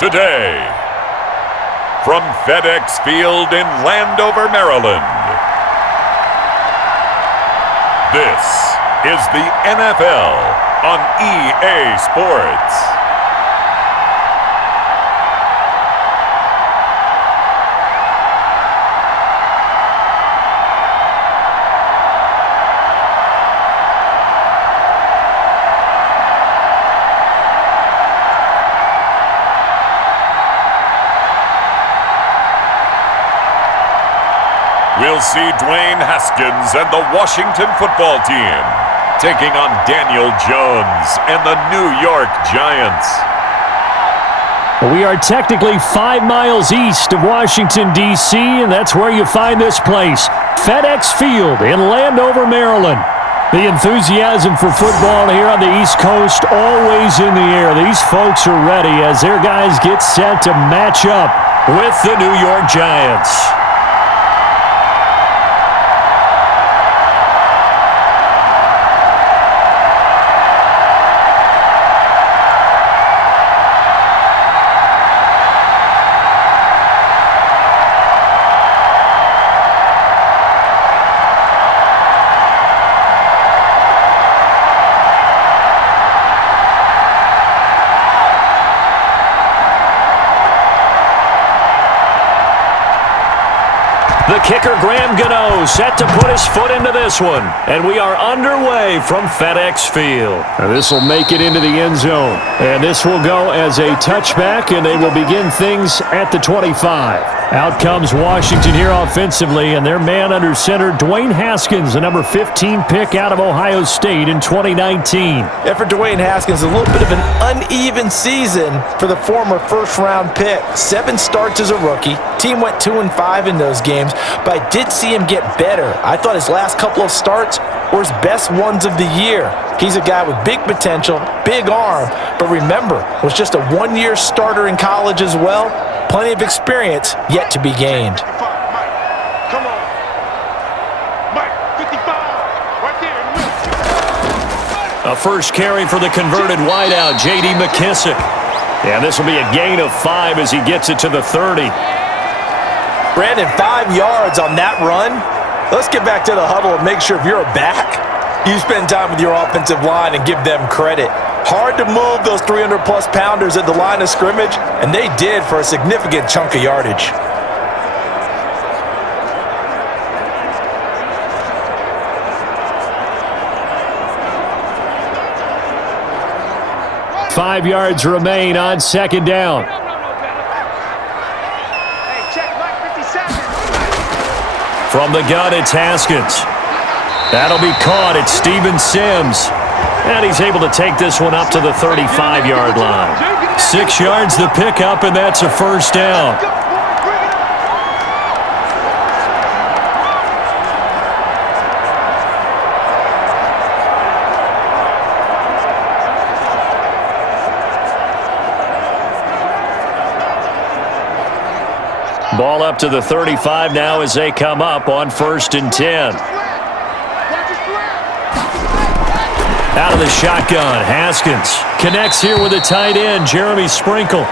today. From FedEx Field in Landover, Maryland, this is the NFL on EA Sports. We'll see Dwayne Haskins and the Washington football team taking on Daniel Jones and the New York Giants. We are technically 5 miles east of Washington, D.C., and that's where you find this place, FedEx Field in Landover, Maryland. The enthusiasm for football here on the East Coast always in the air. These folks are ready as their guys get set to match up with the New York Giants. The kicker, Graham Gano, set to put his foot into this one. And we are underway from FedEx Field. This will make it into the end zone. And this will go as a touchback, and they will begin things at the 25. Out comes Washington here offensively, and their man under center, Dwayne Haskins, the number 15 pick out of Ohio State in 2019. And for Dwayne Haskins, a little bit of an uneven season for the former first-round pick. 7 starts as a rookie. Team went 2-5 in those games, but I did see him get better. I thought his last couple of starts were his best ones of the year. He's a guy with big potential, big arm, but remember, was just a one-year starter in college as well. Plenty of experience yet to be gained. Come on. Mike, 55, right there. A first carry for the converted wideout, J.D. McKissick. And this will be a gain of 5 as he gets it to the 30. Brandon, 5 yards on that run. Let's get back to the huddle and make sure if you're a back, you spend time with your offensive line and give them credit. Hard to move those 300-plus pounders at the line of scrimmage, and they did for a significant chunk of yardage. Five yards remain on second down. From the gun, it's Haskins. That'll be caught. It's Steven Sims. And he's able to take this one up to the 35-yard line. 6 yards the pickup, and that's a first down. Ball up to the 35 now as they come up on 1st and 10. Out of the shotgun, Haskins connects here with a tight end, Jeremy Sprinkle.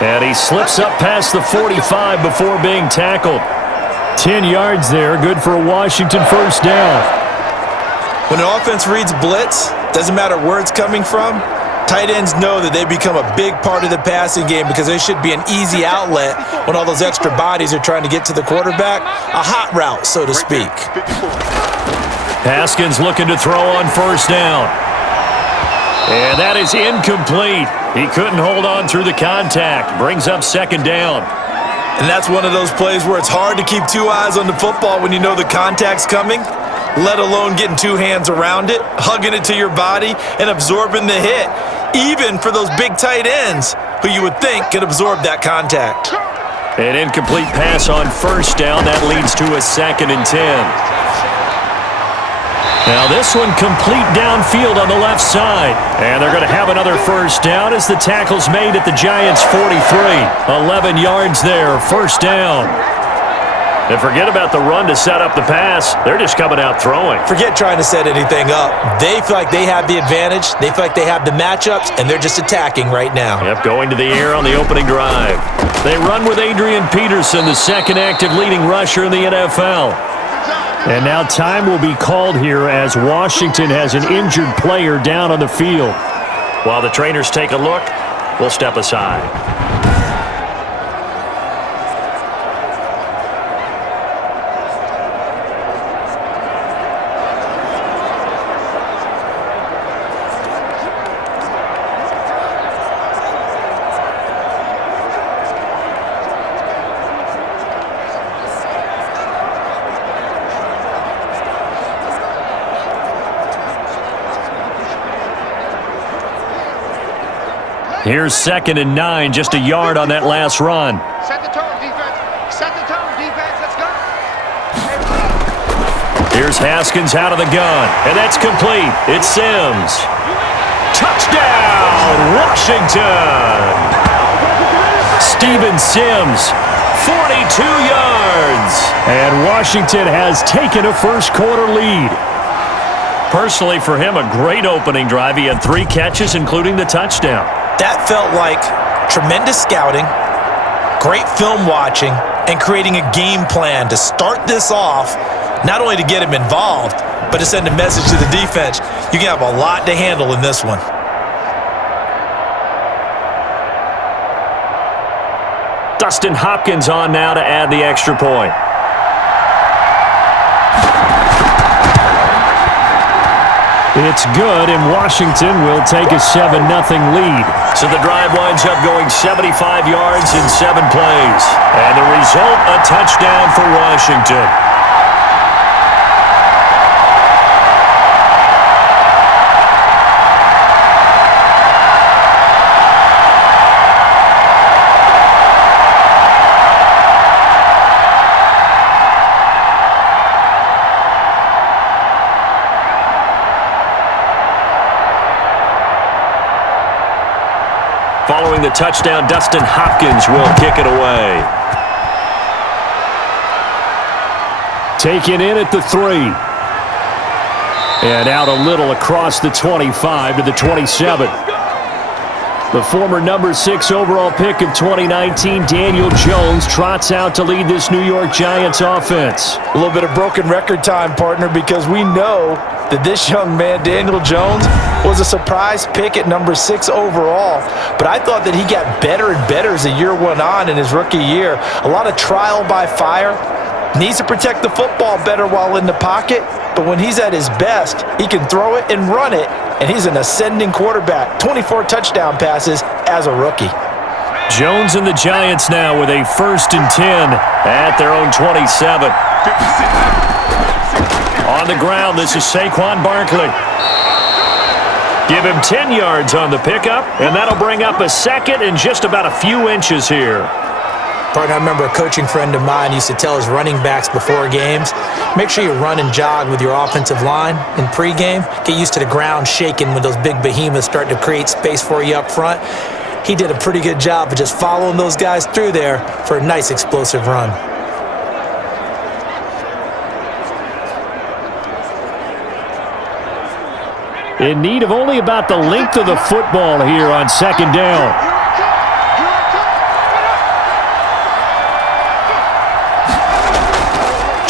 And he slips up past the 45 before being tackled. 10 yards there, good for a Washington first down. When an offense reads blitz, doesn't matter where it's coming from, tight ends know that they become a big part of the passing game because they should be an easy outlet when all those extra bodies are trying to get to the quarterback. A hot route, so to speak. Haskins looking to throw on first down. And that is incomplete. He couldn't hold on through the contact. Brings up second down. And that's one of those plays where it's hard to keep 2 eyes on the football when you know the contact's coming, let alone getting 2 hands around it, hugging it to your body, and absorbing the hit, even for those big tight ends who you would think could absorb that contact. An incomplete pass on first down. That leads to a 2nd and 10. Now this one complete downfield on the left side. And they're going to have another first down as the tackle's made at the Giants' 43. 11 yards there, first down. And forget about the run to set up the pass. They're just coming out throwing. Forget trying to set anything up. They feel like they have the advantage. They feel like they have the matchups, and they're just attacking right now. Yep, going to the air on the opening drive. They run with Adrian Peterson, the second active leading rusher in the NFL. And now time will be called here as Washington has an injured player down on the field. While the trainers take a look, we'll step aside. Here's 2nd and 9, just a yard on that last run. Set the tone, defense. Set the tone, defense. Let's go. Here's Haskins out of the gun, and that's complete. It's Sims. Touchdown, Washington! Steven Sims, 42 yards. And Washington has taken a first-quarter lead. Personally, for him, a great opening drive. He had 3 catches, including the touchdown. That felt like tremendous scouting, great film watching, and creating a game plan to start this off, not only to get him involved, but to send a message to the defense. You can have a lot to handle in this one. Dustin Hopkins on now to add the extra point. It's good, and Washington will take a 7-0 lead. So the drive winds up going 75 yards in 7 plays. And the result, a touchdown for Washington. Following the touchdown, Dustin Hopkins will kick it away. Taken in at the 3. And out a little across the 25 to the 27. The former number 6 overall pick of 2019, Daniel Jones, trots out to lead this New York Giants offense. A little bit of broken record time, partner, because we know that this young man, Daniel Jones, was a surprise pick at number 6 overall. But I thought that he got better and better as the year went on in his rookie year. A lot of trial by fire. Needs to protect the football better while in the pocket. But when he's at his best, he can throw it and run it. And he's an ascending quarterback. 24 touchdown passes as a rookie. Jones and the Giants now with a 1st and 10 at their own 27. On the ground, this is Saquon Barkley. Give him 10 yards on the pickup, and that'll bring up a 2nd and just about a few inches here. Partner, I remember a coaching friend of mine used to tell his running backs before games, make sure you run and jog with your offensive line in pregame. Get used to the ground shaking when those big behemoths start to create space for you up front. He did a pretty good job of just following those guys through there for a nice explosive run. In need of only about the length of the football here on 2nd down.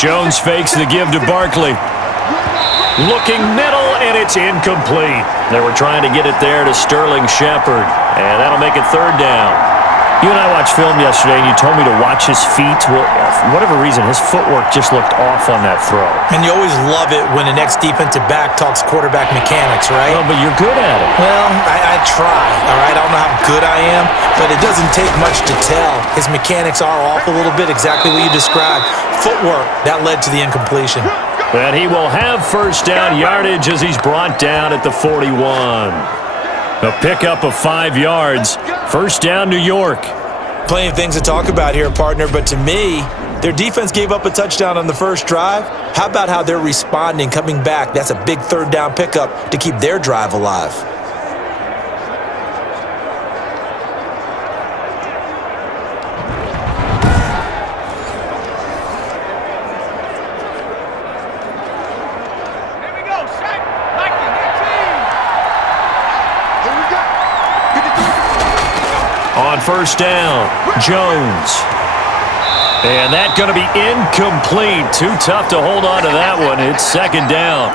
Jones fakes the give to Barkley. Looking middle, and it's incomplete. They were trying to get it there to Sterling Shepard, and that'll make it 3rd down. You and I watched film yesterday, and you told me to watch his feet. Well, for whatever reason, his footwork just looked off on that throw. And you always love it when the next defensive back talks quarterback mechanics, right? Well, but you're good at it. Well, I try, all right? I don't know how good I am, but it doesn't take much to tell. His mechanics are off a little bit, exactly what you described. Footwork, that led to the incompletion. And he will have 1st down yardage as he's brought down at the 41. A pickup of 5 yards. 1st down, New York. Plenty of things to talk about here, partner, but to me, their defense gave up a touchdown on the first drive. How about how they're responding, coming back? That's a big 3rd down pickup to keep their drive alive. On first down, Jones. And that's going to be incomplete. Too tough to hold on to that one. It's second down.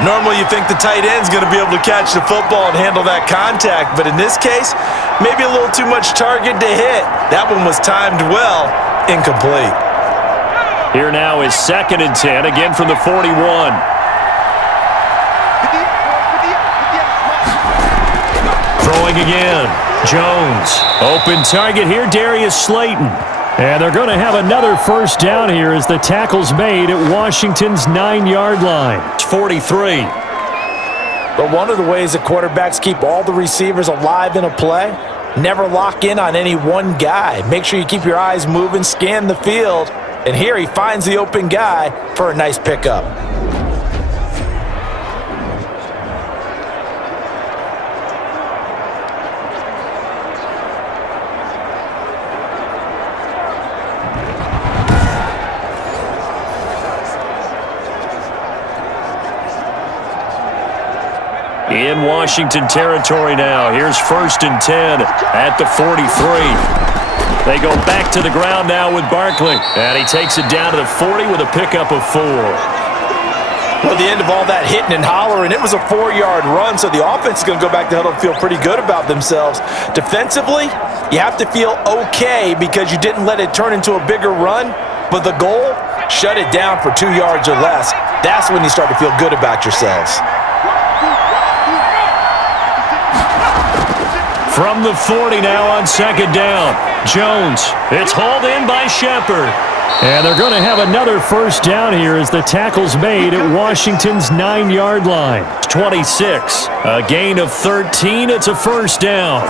Normally you think the tight end's going to be able to catch the football and handle that contact, but in this case, maybe a little too much target to hit. That one was timed well, incomplete. Here now is second and 10, again from the 41. Throwing again, Jones. Open target here, Darius Slayton. And they're going to have another first down here as the tackle's made at Washington's 9-yard line. It's 43. But one of the ways that quarterbacks keep all the receivers alive in a play, never lock in on any one guy. Make sure you keep your eyes moving, scan the field, and here he finds the open guy for a nice pickup. In Washington territory now. Here's first and 10 at the 43. They go back to the ground now with Barkley. And he takes it down to the 40 with a pickup of 4. Well, the end of all that hitting and hollering, it was a 4-yard run, so the offense is going to go back to huddle and feel pretty good about themselves. Defensively, you have to feel okay because you didn't let it turn into a bigger run, but the goal, shut it down for 2 yards or less. That's when you start to feel good about yourselves. From the 40 now on second down. Jones. It's hauled in by Shepard. And they're going to have another first down here as the tackle's made at Washington's 9-yard line. 26. A gain of 13. It's a first down.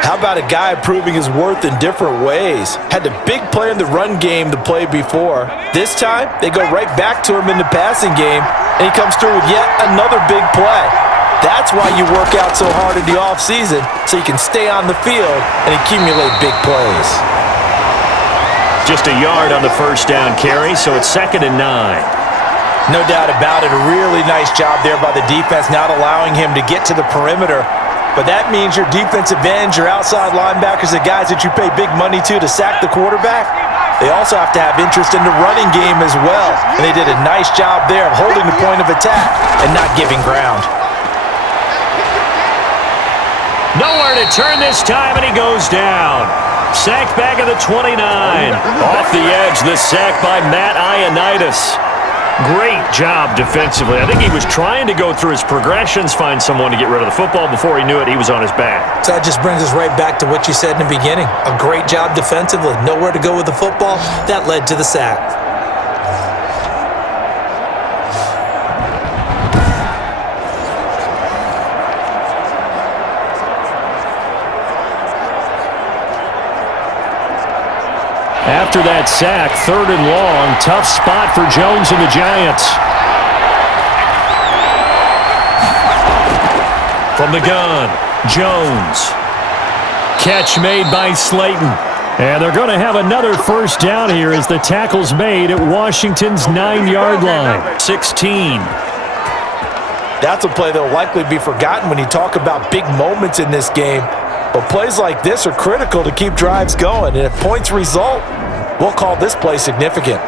How about a guy proving his worth in different ways? Had the big play in the run game to play before. This time, they go right back to him in the passing game, and he comes through with yet another big play. That's why you work out so hard in the offseason, so you can stay on the field and accumulate big plays. Just a yard on the first down carry, so it's second and 9. No doubt about it. A really nice job there by the defense, not allowing him to get to the perimeter. But that means your defensive ends, your outside linebackers, the guys that you pay big money to sack the quarterback, they also have to have interest in the running game as well. And they did a nice job there of holding the point of attack and not giving ground. Nowhere to turn this time, and he goes down. Sacked back at the 29. Off the edge, the sack by Matt Ioannidis. Great job defensively. I think he was trying to go through his progressions, find someone to get rid of the football. Before he knew it, he was on his back. So that just brings us right back to what you said in the beginning. A great job defensively. Nowhere to go with the football. That led to the sack. After that sack, third and long, tough spot for Jones and the Giants. From the gun, Jones. Catch made by Slayton. And they're going to have another first down here as the tackle's made at Washington's 9-yard line. 16. That's a play that will likely be forgotten when you talk about big moments in this game. But plays like this are critical to keep drives going. And if points result, we'll call this play significant.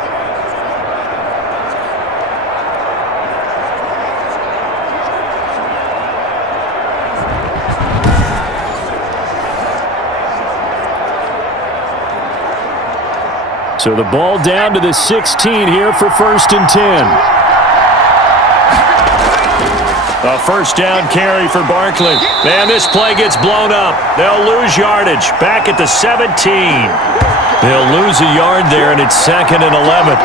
So the ball down to the 16 here for first and 10. A first down carry for Barkley. And this play gets blown up. They'll lose yardage. Back at the 17. They'll lose a yard there, and it's second and 11.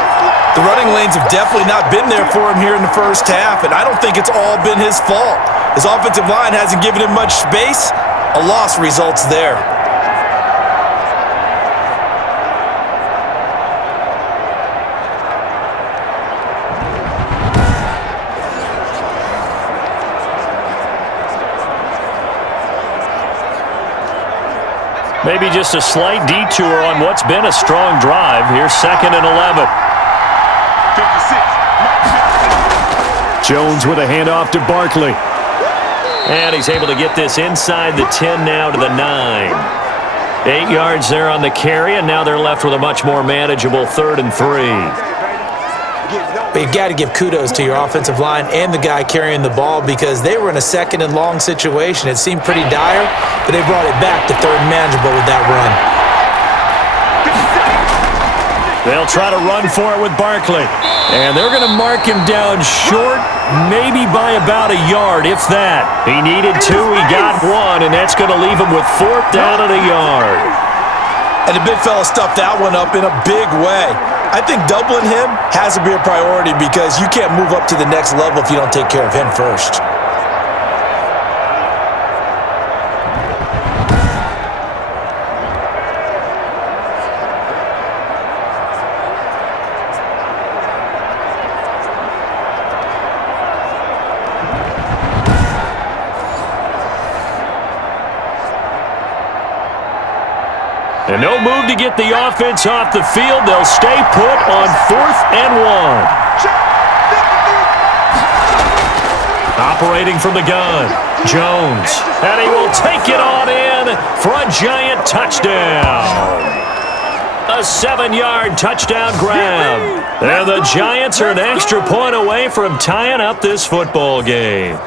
The running lanes have definitely not been there for him here in the first half, and I don't think it's all been his fault. His offensive line hasn't given him much space. A loss results there. Maybe just a slight detour on what's been a strong drive. Here's second and 11. 56. Jones with a handoff to Barkley. And he's able to get this inside the 10 now to the 9. 8 yards there on the carry, and now they're left with a much more manageable 3rd and 3. But you got to give kudos to your offensive line and the guy carrying the ball because they were in a 2nd and long situation. It seemed pretty dire, but they brought it back to 3rd and manageable with that run. They'll try to run for it with Barkley. And they're going to mark him down short, maybe by about a yard, if that. He needed 2, he got 1, and that's going to leave him with 4th down at a yard. And the big fella stuffed that one up in a big way. I think doubling him has to be a priority because you can't move up to the next level if you don't take care of him first. And no move to get the offense off the field. They'll stay put on 4th and 1. Operating from the gun, Jones. And he will take it on in for a giant touchdown. A 7-yard touchdown grab. And the Giants are an extra point away from tying up this football game.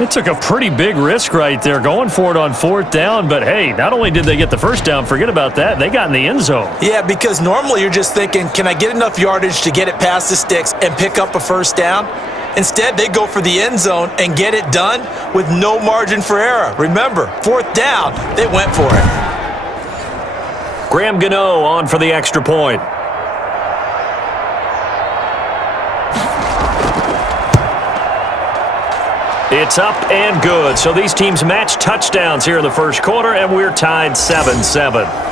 It took a pretty big risk right there going for it on 4th down, but hey, not only did they get the first down, forget about that, they got in the end zone. Yeah, because normally you're just thinking, can I get enough yardage to get it past the sticks and pick up a 1st down? Instead, they go for the end zone and get it done with no margin for error. Remember, 4th down, they went for it. Graham Gano on for the extra point. It's up and good. So these teams match touchdowns here in the first quarter, and we're tied 7-7.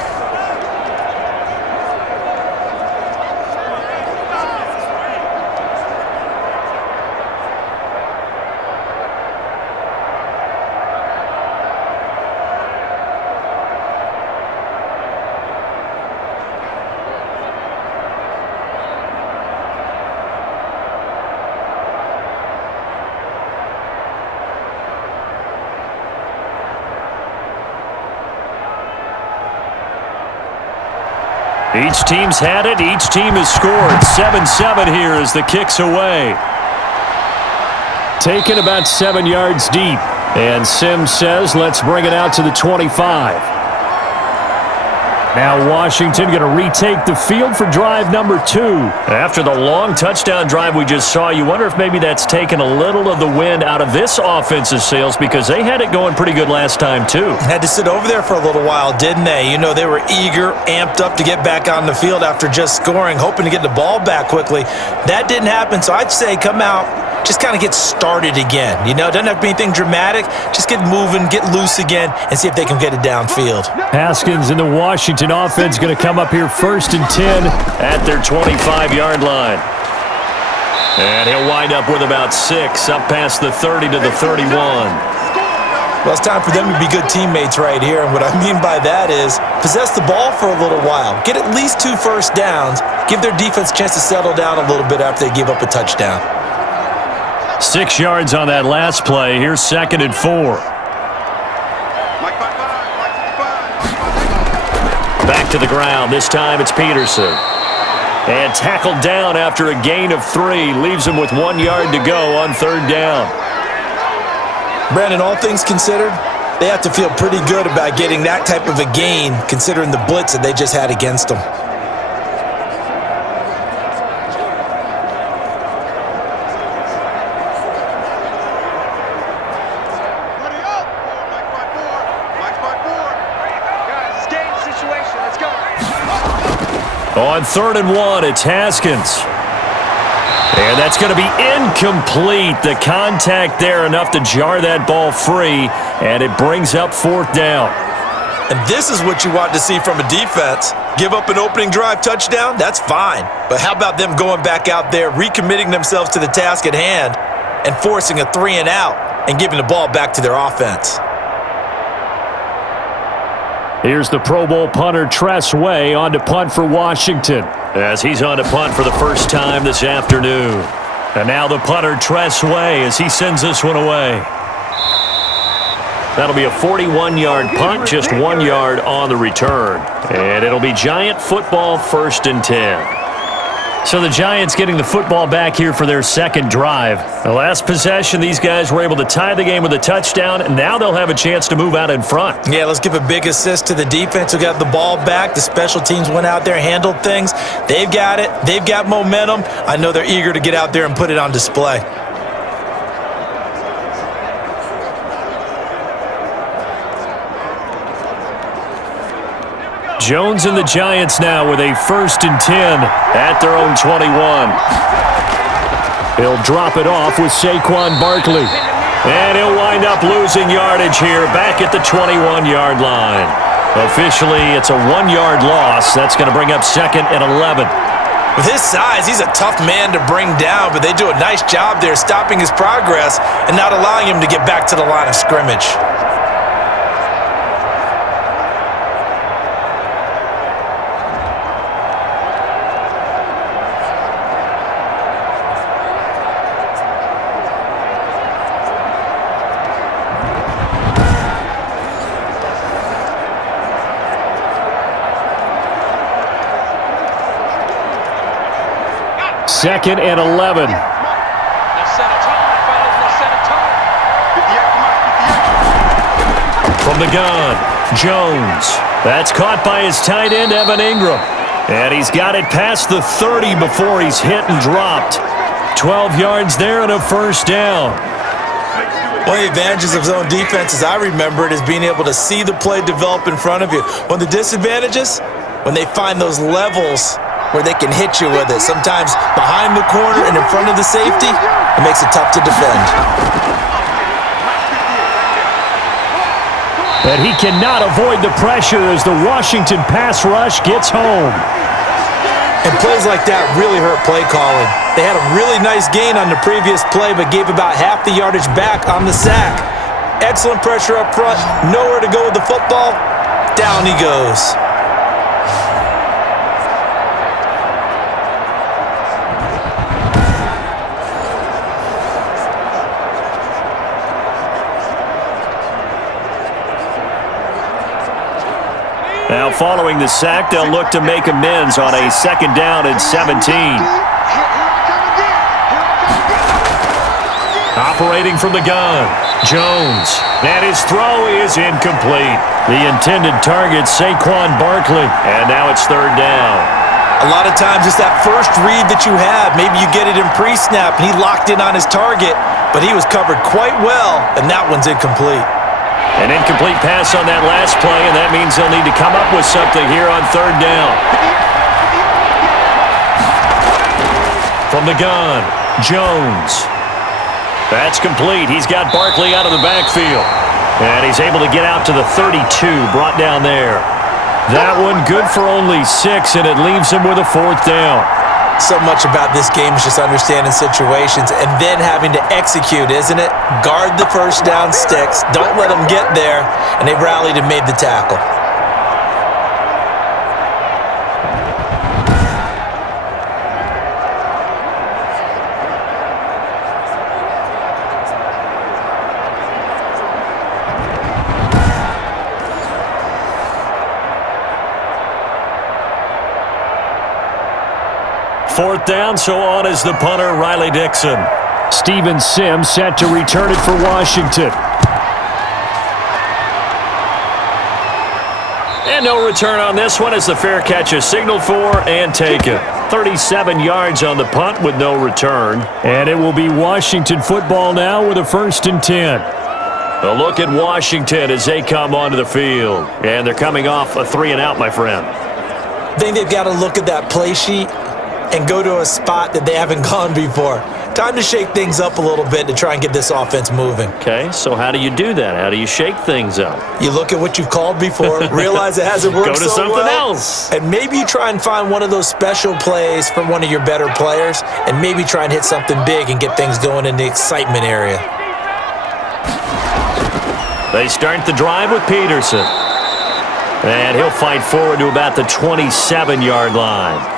Each team's had it. Each team has scored. 7-7 here as the kick's away. Taken about 7 yards deep. And Sims says, let's bring it out to the 25. Now Washington going to retake the field for drive number 2. After the long touchdown drive we just saw, you wonder if maybe that's taken a little of the wind out of this offense's sails because they had it going pretty good last time too. Had to sit over there for a little while, didn't they? You know, they were eager, amped up to get back on the field after just scoring, hoping to get the ball back quickly. That didn't happen, so I'd say come out, just kind of get started again. You know, doesn't have to be anything dramatic. Just get moving, get loose again, and see if they can get it downfield. Haskins and the Washington offense going to come up here 1st and 10 at their 25-yard line. And he'll wind up with about 6 up past the 30 to the 31. Well, it's time for them to be good teammates right here, and what I mean by that is possess the ball for a little while. Get at least 2 first downs. Give their defense a chance to settle down a little bit after they give up a touchdown. 6 yards on that last play. Here's 2nd and 4. Back to the ground. This time it's Peterson. And tackled down after a gain of 3. Leaves him with 1 yard to go on 3rd down. Brandon, all things considered, they have to feel pretty good about getting that type of a gain considering the blitz that they just had against them. On 3rd and 1, it's Haskins. And that's going to be incomplete. The contact there enough to jar that ball free, and it brings up 4th down. And this is what you want to see from a defense. Give up an opening drive touchdown, that's fine. But how about them going back out there, recommitting themselves to the task at hand, and forcing a 3 and out, and giving the ball back to their offense. Here's the Pro Bowl punter Tress Way on to punt for Washington as he's on to punt for the first time this afternoon. And now the punter, Tress Way, as he sends this one away. That'll be a 41-yard punt, just 1 yard on the return. And it'll be Giant football, 1st and 10. So the Giants getting the football back here for their second drive. The last possession, these guys were able to tie the game with a touchdown, and now they'll have a chance to move out in front. Yeah, let's give a big assist to the defense who got the ball back. The special teams went out there, handled things. They've got it. They've got momentum. I know they're eager to get out there and put it on display. Jones and the Giants now with a 1st and 10 at their own 21. He'll drop it off with Saquon Barkley. And he'll wind up losing yardage here back at the 21-yard line. Officially, it's a 1-yard loss. That's going to bring up 2nd and 11. With his size, he's a tough man to bring down, but they do a nice job there stopping his progress and not allowing him to get back to the line of scrimmage. Second and 11. From the gun, Jones. That's caught by his tight end, Evan Ingram. And he's got it past the 30 before he's hit and dropped. 12 yards there and a 1st down. One of the advantages of zone defense, as I remember it, is being able to see the play develop in front of you. One of the disadvantages, when they find those levels where they can hit you with it. Sometimes behind the corner and in front of the safety, it makes it tough to defend. And he cannot avoid the pressure as the Washington pass rush gets home. And plays like that really hurt play calling. They had a really nice gain on the previous play, but gave about half the yardage back on the sack. Excellent pressure up front, nowhere to go with the football. Down he goes. Now following the sack, they'll look to make amends on a 2nd down and 17. Operating from the gun, Jones. And his throw is incomplete. The intended target, Saquon Barkley. And now it's 3rd down. A lot of times it's that first read that you have. Maybe you get it in pre-snap and he locked in on his target, but he was covered quite well, and that one's incomplete. An incomplete pass on that last play, and that means they'll need to come up with something here on 3rd down. From the gun, Jones. That's complete. He's got Barkley out of the backfield. And he's able to get out to the 32, brought down there. That one good for only 6, and it leaves him with a 4th down. So much about this game is just understanding situations and then having to execute, isn't it? Guard the 1st down sticks. Don't let them get there. And they rallied and made the tackle. Fourth down, so on is the punter, Riley Dixon. Steven Sims set to return it for Washington. And no return on this one as the fair catch is signaled for and taken. 37 yards on the punt with no return. And it will be Washington football now with a 1st and 10. A look at Washington as they come onto the field. And they're coming off a 3-and-out, my friend. I think they've got to look at that play sheet and go to a spot that they haven't gone before. Time to shake things up a little bit to try and get this offense moving. Okay, so how do you do that? How do you shake things up? You look at what you've called before, realize it hasn't worked so well. Go to something else. And maybe you try and find one of those special plays from one of your better players, and maybe try and hit something big and get things going in the excitement area. They start the drive with Peterson. And he'll fight forward to about the 27-yard line.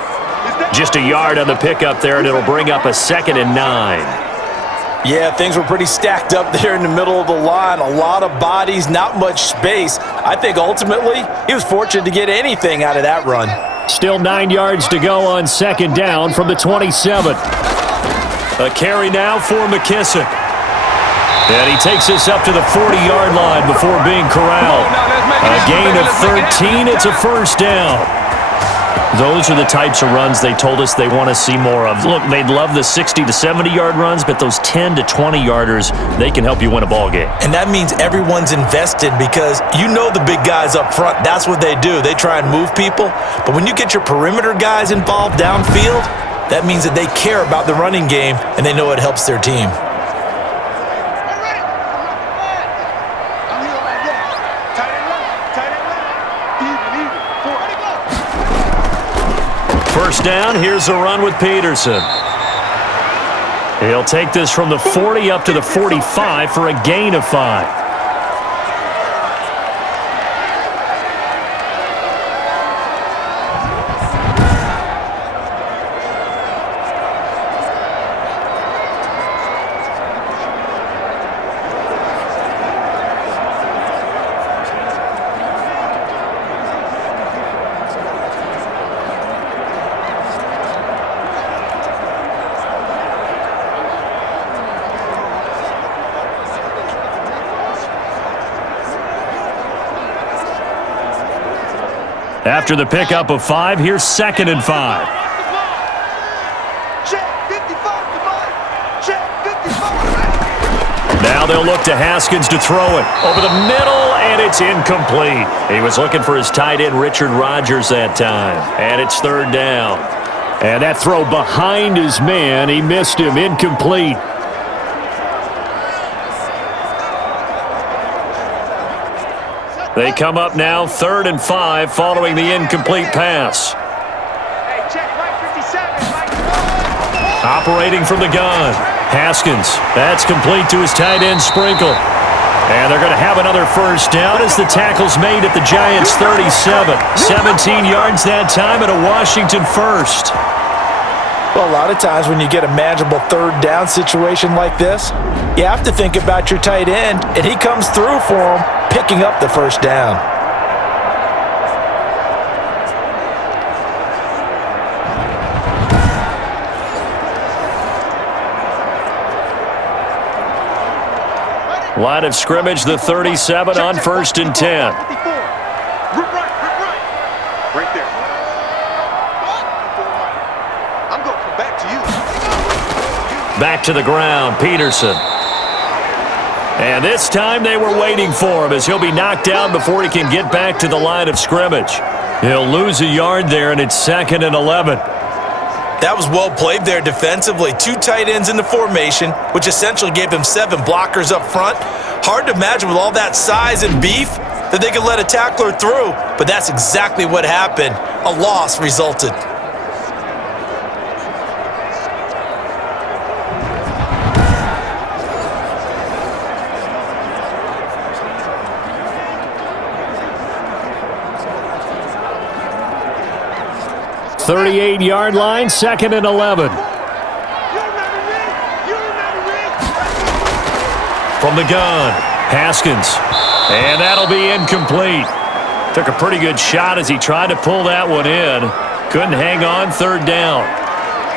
Just a yard on the pickup there, and it'll bring up a 2nd and 9. Yeah, things were pretty stacked up there in the middle of the line. A lot of bodies, not much space. I think ultimately he was fortunate to get anything out of that run. Still 9 yards to go on 2nd down from the 27. A carry now for McKissick. And he takes this up to the 40-yard line before being corralled. A gain of 13. It's a 1st down. Those are the types of runs they told us they want to see more of. Look, they'd love the 60 to 70-yard runs, but those 10 to 20-yarders, they can help you win a ball game. And that means everyone's invested because you know the big guys up front, that's what they do. They try and move people. But when you get your perimeter guys involved downfield, that means that they care about the running game and they know it helps their team. First down, here's a run with Peterson. He'll take this from the 40 up to the 45 for a gain of 5. After the pickup of 5, here's 2nd and 5. Now they'll look to Haskins to throw it over the middle, and it's incomplete. He was looking for his tight end, Richard Rodgers, that time. And it's 3rd down. And that throw behind his man, he missed him, incomplete. They come up now 3rd and 5 following the incomplete pass. Operating from the gun. Haskins. That's complete to his tight end, Sprinkle. And they're going to have another 1st down as the tackle's made at the Giants' 37. 17 yards that time at a Washington 1st. Well, a lot of times when you get a manageable 3rd down situation like this, you have to think about your tight end, and he comes through for him, picking up the 1st down. Line of scrimmage, the 37 on 1st and 10. Right there. I'm going to come back to you. Back to the ground, Peterson. And this time they were waiting for him as he'll be knocked down before he can get back to the line of scrimmage. He'll lose a yard there, and it's 2nd and 11. That was well played there defensively. 2 tight ends in the formation, which essentially gave him 7 blockers up front. Hard to imagine with all that size and beef that they could let a tackler through, but that's exactly what happened. A loss resulted. .38-yard line, 2nd and 11. From the gun, Haskins. And that'll be incomplete. Took a pretty good shot as he tried to pull that one in. Couldn't hang on, 3rd down.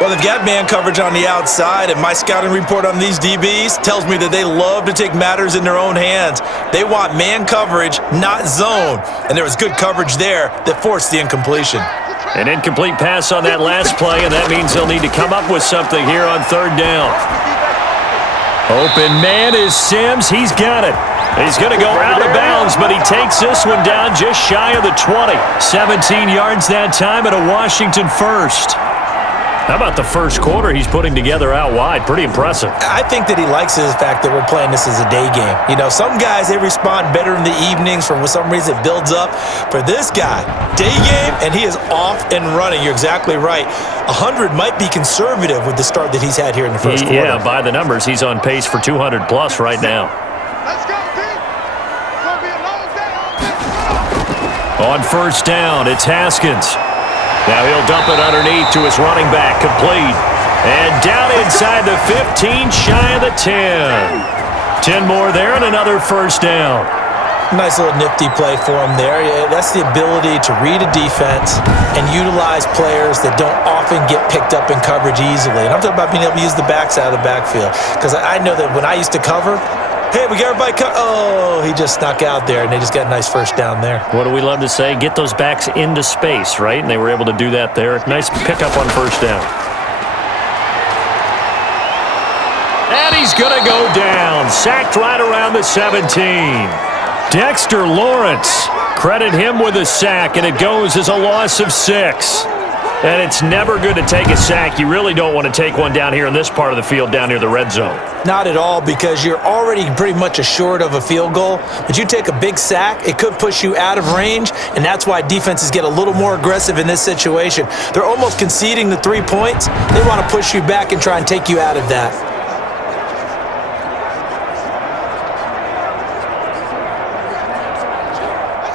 Well, they've got man coverage on the outside, and my scouting report on these DBs tells me that they love to take matters in their own hands. They want man coverage, not zone. And there was good coverage there that forced the incompletion. An incomplete pass on that last play, and that means they'll need to come up with something here on 3rd down. Open man is Sims. He's got it. He's going to go out of bounds, but he takes this one down just shy of the 20. 17 yards that time at a Washington 1st. How about the first quarter he's putting together out wide? Pretty impressive. I think that he likes the fact that we're playing this as a day game. You know, some guys, they respond better in the evenings. For some reason, it builds up. For this guy, day game, and he is off and running. You're exactly right. 100 might be conservative with the start that he's had here in the first quarter. Yeah, by the numbers, he's on pace for 200-plus right now. Let's go, team. It's going to be a long day on this. On 1st down, it's Haskins. Now he'll dump it underneath to his running back, complete. And down inside the 15, shy of the 10. 10 more there and another first down. Nice little nifty play for him there. Yeah, that's the ability to read a defense and utilize players that don't often get picked up in coverage easily. And I'm talking about being able to use the backs out of the backfield. Because I know that when I used to cover, hey, we got everybody oh, he just snuck out there, and they just got a nice first down there. What do we love to say? Get those backs into space, right? And they were able to do that there. Nice pickup on first down. And he's going to go down. Sacked right around the 17. Dexter Lawrence, credit him with a sack, and it goes as a loss of 6. And it's never good to take a sack. You really don't want to take one down here in this part of the field, down near the red zone. Not at all, because you're already pretty much assured of a field goal. But you take a big sack, it could push you out of range, and that's why defenses get a little more aggressive in this situation. They're almost conceding the 3 points. They want to push you back and try and take you out of that.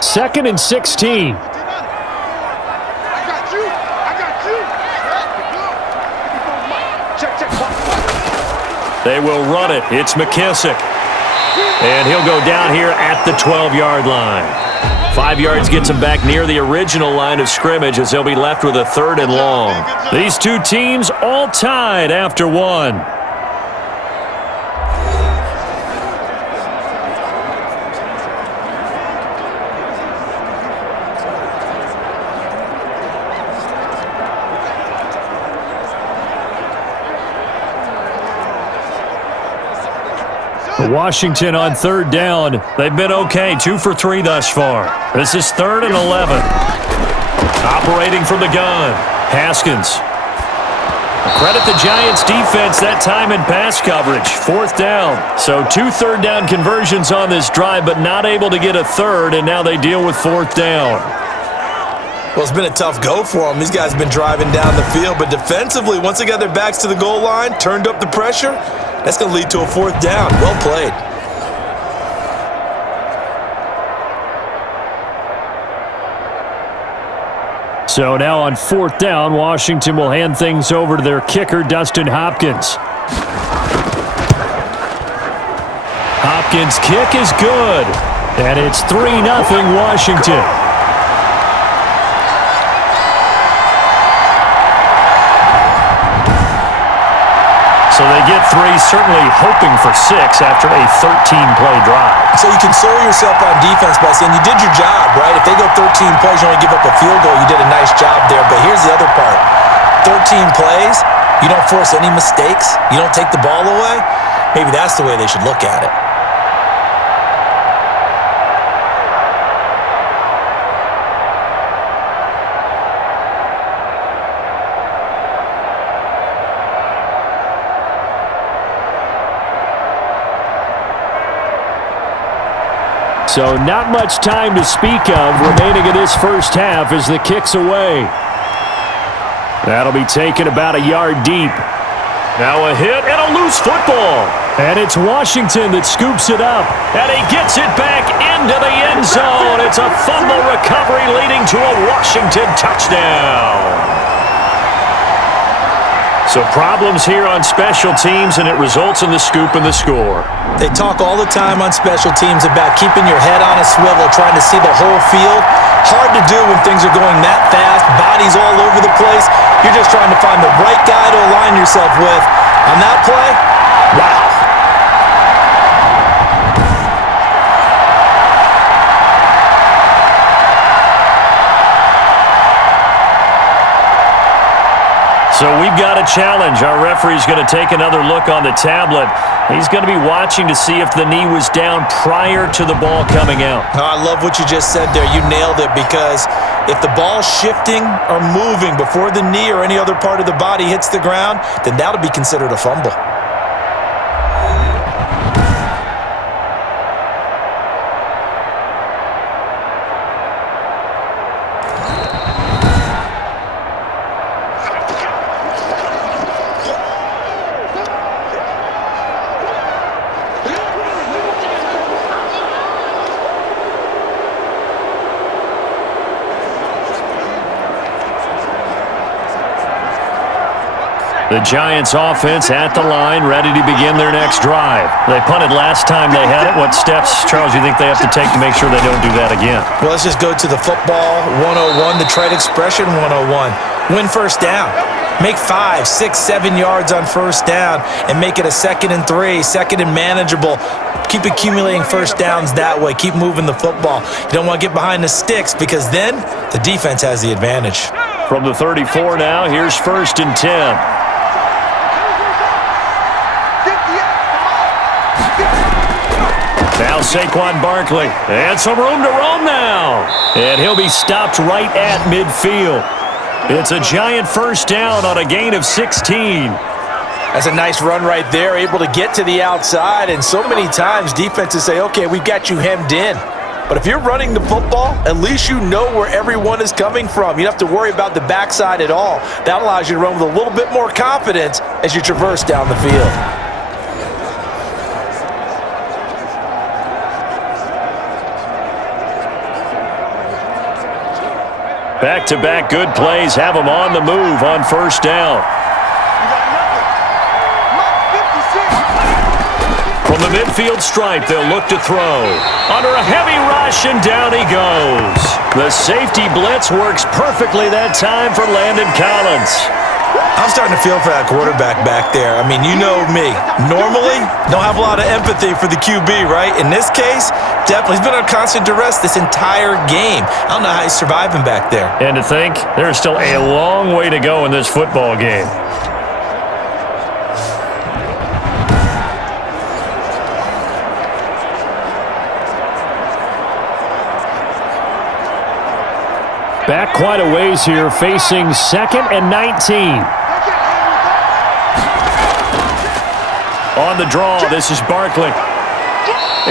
Second and 16. They will run it. It's McKissick. And he'll go down here at the 12-yard line. 5 yards gets him back near the original line of scrimmage as they'll be left with a 3rd and long. These two teams all tied after one. Washington on 3rd down. They've been okay, 2 for 3 thus far. This is 3rd and 11. Operating from the gun, Haskins. Credit the Giants defense that time in pass coverage. 4th down. So 2 third down conversions on this drive, but not able to get a 3rd, and now they deal with 4th down. Well, it's been a tough go for them. These guys have been driving down the field, but defensively, once they got their backs to the goal line, turned up the pressure, that's going to lead to a 4th down. Well played. So now on 4th down, Washington will hand things over to their kicker, Dustin Hopkins. Hopkins' kick is good, and it's 3-0 Washington. So they get 3, certainly hoping for 6 after a 13-play drive. So you console yourself on defense by saying you did your job, right? If they go 13 plays, you only give up a field goal, you did a nice job there. But here's the other part. 13 plays, you don't force any mistakes, you don't take the ball away. Maybe that's the way they should look at it. So not much time to speak of remaining in this first half as the kick's away. That'll be taken about a yard deep. Now a hit and a loose football. And it's Washington that scoops it up. And he gets it back into the end zone. It's a fumble recovery leading to a Washington touchdown. So problems here on special teams, and it results in the scoop and the score. They talk all the time on special teams about keeping your head on a swivel, trying to see the whole field. Hard to do when things are going that fast, bodies all over the place. You're just trying to find the right guy to align yourself with. On that play, wow. So we've got a challenge. Our referee's going to take another look on the tablet. He's going to be watching to see if the knee was down prior to the ball coming out. Oh, I love what you just said there. You nailed it, because if the ball's shifting or moving before the knee or any other part of the body hits the ground, then that'll be considered a fumble. The Giants offense at the line, ready to begin their next drive. They punted last time they had it. What steps, Charles, you think they have to take to make sure they don't do that again? Well, let's just go to the football 101, the trade expression 101. Win first down. Make 5, 6, 7 yards on first down and make it a 2nd and 3, 2nd and manageable. Keep accumulating first downs that way. Keep moving the football. You don't want to get behind the sticks because then the defense has the advantage. From the 34 now, here's 1st and 10. Now Saquon Barkley, and some room to roam now. And he'll be stopped right at midfield. It's a Giant first down on a gain of 16. That's a nice run right there, able to get to the outside. And so many times defenses say, okay, we've got you hemmed in. But if you're running the football, at least you know where everyone is coming from. You don't have to worry about the backside at all. That allows you to run with a little bit more confidence as you traverse down the field. Back-to-back good plays have them on the move on first down. From the midfield stripe, they'll look to throw. Under a heavy rush, and down he goes. The safety blitz works perfectly that time for Landon Collins. I'm starting to feel for that quarterback back there. I mean, you know me. Normally, don't have a lot of empathy for the QB, right? In this case, definitely. He's been under constant duress this entire game. I don't know how he's surviving back there. And to think, there's still a long way to go in this football game. Back quite a ways here, facing 2nd and 19. On the draw, this is Barkley.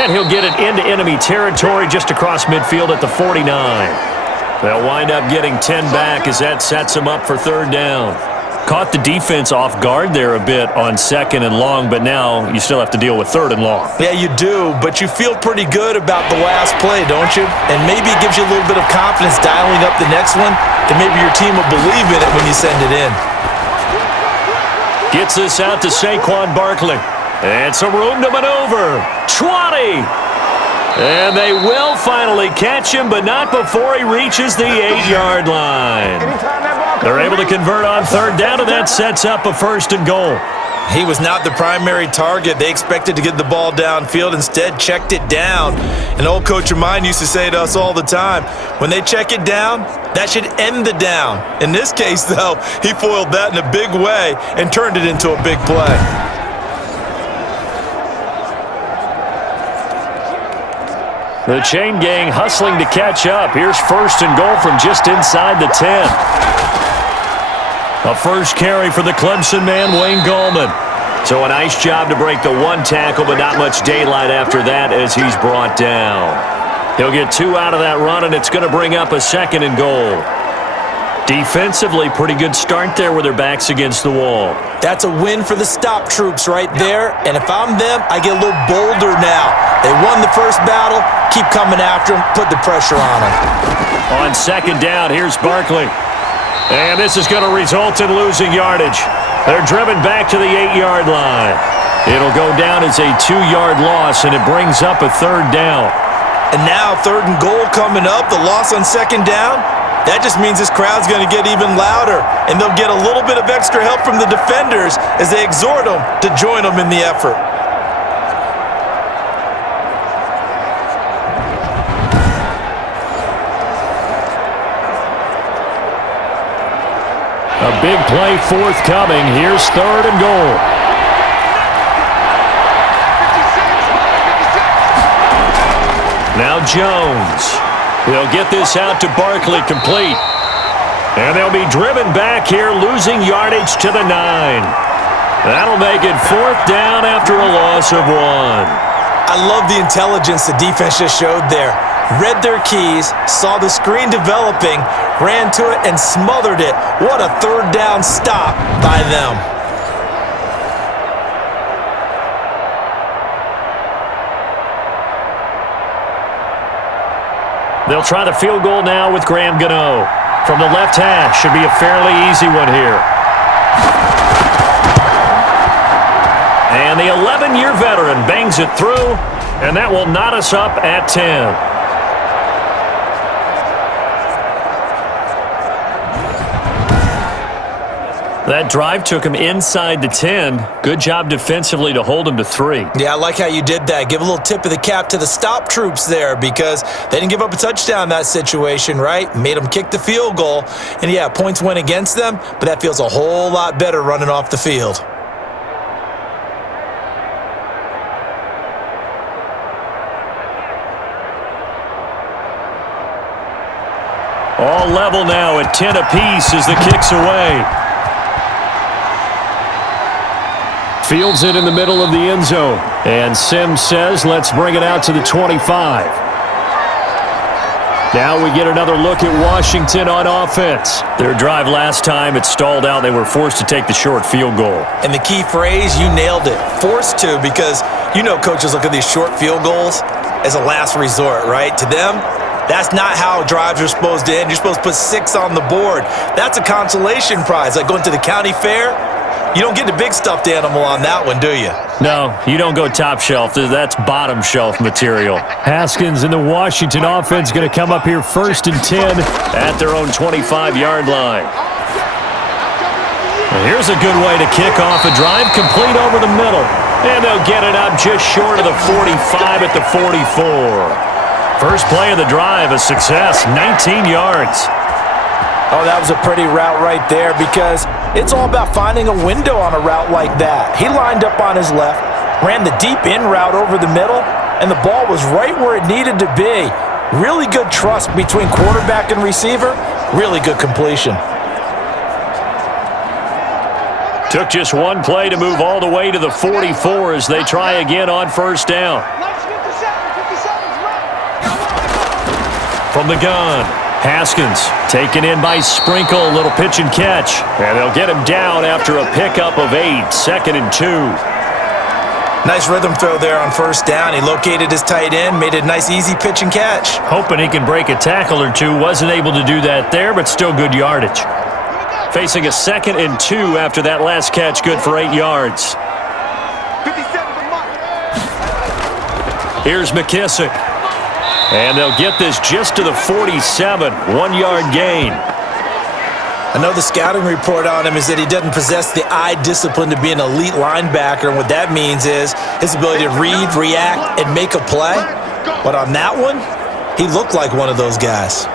And he'll get it into enemy territory just across midfield at the 49. They'll wind up getting 10 back as that sets them up for 3rd down. Caught the defense off guard there a bit on 2nd and long, but now you still have to deal with 3rd and long. Yeah, you do, but you feel pretty good about the last play, don't you? And maybe it gives you a little bit of confidence dialing up the next one, that maybe your team will believe in it when you send it in. Gets this out to Saquon Barkley. And some room to maneuver. 20. And they will finally catch him, but not before he reaches the 8-yard line. They're able to convert on 3rd down, and that sets up a 1st and goal. He was not the primary target. They expected to get the ball downfield. Instead, checked it down. An old coach of mine used to say to us all the time, when they check it down, that should end the down. In this case, though, he foiled that in a big way and turned it into a big play. The chain gang hustling to catch up. Here's 1st and goal from just inside the 10. A first carry for the Clemson man, Wayne Gallman. So a nice job to break the 1 tackle, but not much daylight after that as he's brought down. He'll get 2 out of that run, and it's going to bring up a 2nd and goal. Defensively, pretty good start there with their backs against the wall. That's a win for the stop troops right there. And if I'm them, I get a little bolder now. They won the first battle. Keep coming after them. Put the pressure on them. On 2nd down, here's Barkley. And this is going to result in losing yardage. They're driven back to the 8-yard line. It'll go down as a 2-yard loss, and it brings up a 3rd down. And now 3rd and goal coming up. The loss on 2nd down. That just means this crowd's going to get even louder, and they'll get a little bit of extra help from the defenders as they exhort them to join them in the effort. A big play forthcoming. Here's 3rd and goal. Now Jones. They'll get this out to Barkley, complete. And they'll be driven back here, losing yardage to the 9. That'll make it 4th down after a loss of 1. I love the intelligence the defense just showed there. Read their keys, saw the screen developing, ran to it, and smothered it. What a 3rd down stop by them. They'll try the field goal now with Graham Gano. From the left hash, should be a fairly easy one here. And the 11-year veteran bangs it through, and that will knot us up at 10. That drive took him inside the 10. Good job defensively to hold him to 3. Yeah, I like how you did that. Give a little tip of the cap to the stop troops there because they didn't give up a touchdown in that situation, right? Made them kick the field goal. And, yeah, points went against them, but that feels a whole lot better running off the field. All level now at 10 apiece as the kick's away. Fields it in the middle of the end zone. And Sims says, let's bring it out to the 25. Now we get another look at Washington on offense. Their drive last time, it stalled out. They were forced to take the short field goal. And the key phrase, you nailed it. Forced to, because you know coaches look at these short field goals as a last resort, right? To them, that's not how drives are supposed to end. You're supposed to put 6 on the board. That's a consolation prize. Like going to the county fair, you don't get the big stuffed animal on that one, do you? No, you don't go top shelf. That's bottom shelf material. Haskins and the Washington offense going to come up here 1st and 10 at their own 25-yard line. Well, here's a good way to kick off a drive, complete over the middle. And they'll get it up just short of the 45 at the 44. First play of the drive, a success, 19 yards. Oh, that was a pretty route right there because it's all about finding a window on a route like that. He lined up on his left, ran the deep in route over the middle, and the ball was right where it needed to be. Really good trust between quarterback and receiver. Really good completion. Took just one play to move all the way to the 44 as they try again on first down. From the gun, Haskins taken in by Sprinkle, a little pitch and catch. And they'll get him down after a pickup of 8, 2nd and 2. Nice rhythm throw there on first down. He located his tight end, made a nice easy pitch and catch. Hoping he can break a tackle or two. Wasn't able to do that there, but still good yardage. Facing a 2nd and 2 after that last catch, good for 8 yards. Here's McKissick. And they'll get this just to the 47, 1-yard gain. I know the scouting report on him is that he doesn't possess the eye discipline to be an elite linebacker. And what that means is his ability to read, react, and make a play. But on that one, he looked like one of those guys.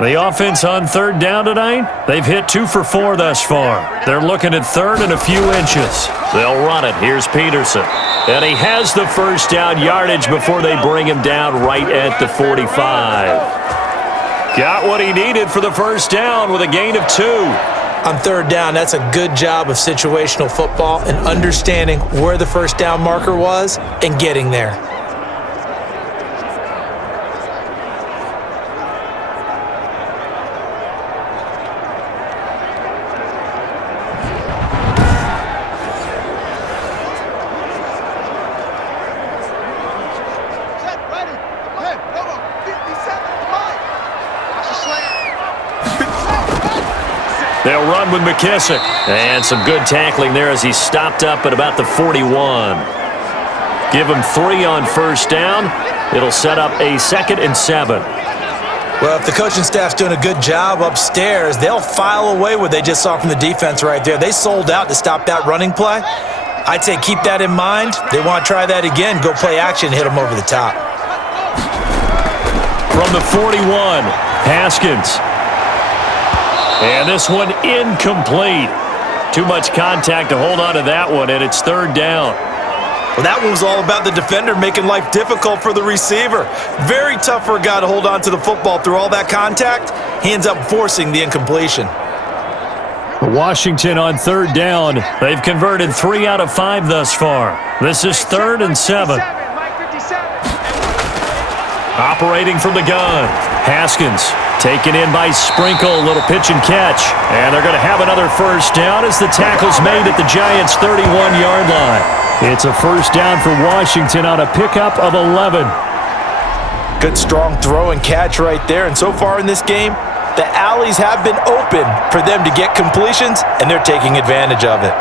The offense on 3rd down tonight, they've hit 2 for 4 thus far. They're looking at 3rd and a few inches. They'll run it. Here's Peterson. And he has the first down yardage before they bring him down right at the 45. Got what he needed for the first down with a gain of 2. On 3rd down, that's a good job of situational football and understanding where the first down marker was and getting there. They'll run with McKissick. And some good tackling there as he stopped up at about the 41. Give him 3 on first down. It'll set up a 2nd and 7. Well, if the coaching staff's doing a good job upstairs, they'll file away what they just saw from the defense right there. They sold out to stop that running play. I'd say keep that in mind. They want to try that again. Go play action, hit them over the top. From the 41, Haskins. And this one incomplete. Too much contact to hold on to that one, and it's 3rd down. Well, that one was all about the defender making life difficult for the receiver. Very tough for a guy to hold on to the football through all that contact. He ends up forcing the incompletion. Washington on 3rd down. They've converted 3 out of 5 thus far. This is 3rd and 7. Operating from the gun, Haskins taken in by Sprinkle, a little pitch and catch. And they're going to have another first down as the tackle's made at the Giants' 31-yard line. It's a first down for Washington on a pickup of 11. Good strong throw and catch right there. And so far in this game, the alleys have been open for them to get completions, and they're taking advantage of it.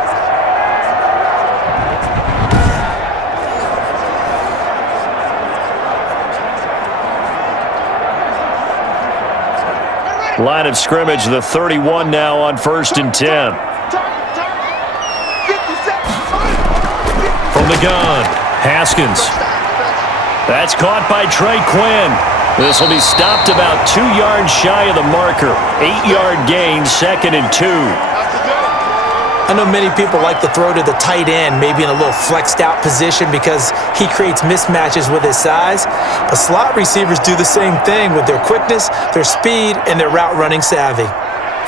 Line of scrimmage, the 31 now on 1st and 10. From the gun, Haskins. That's caught by Trey Quinn. This will be stopped about 2 yards shy of the marker. 8-yard gain, 2nd and 2. I know many people like to throw to the tight end, maybe in a little flexed out position because he creates mismatches with his size. But slot receivers do the same thing with their quickness, their speed, and their route running savvy.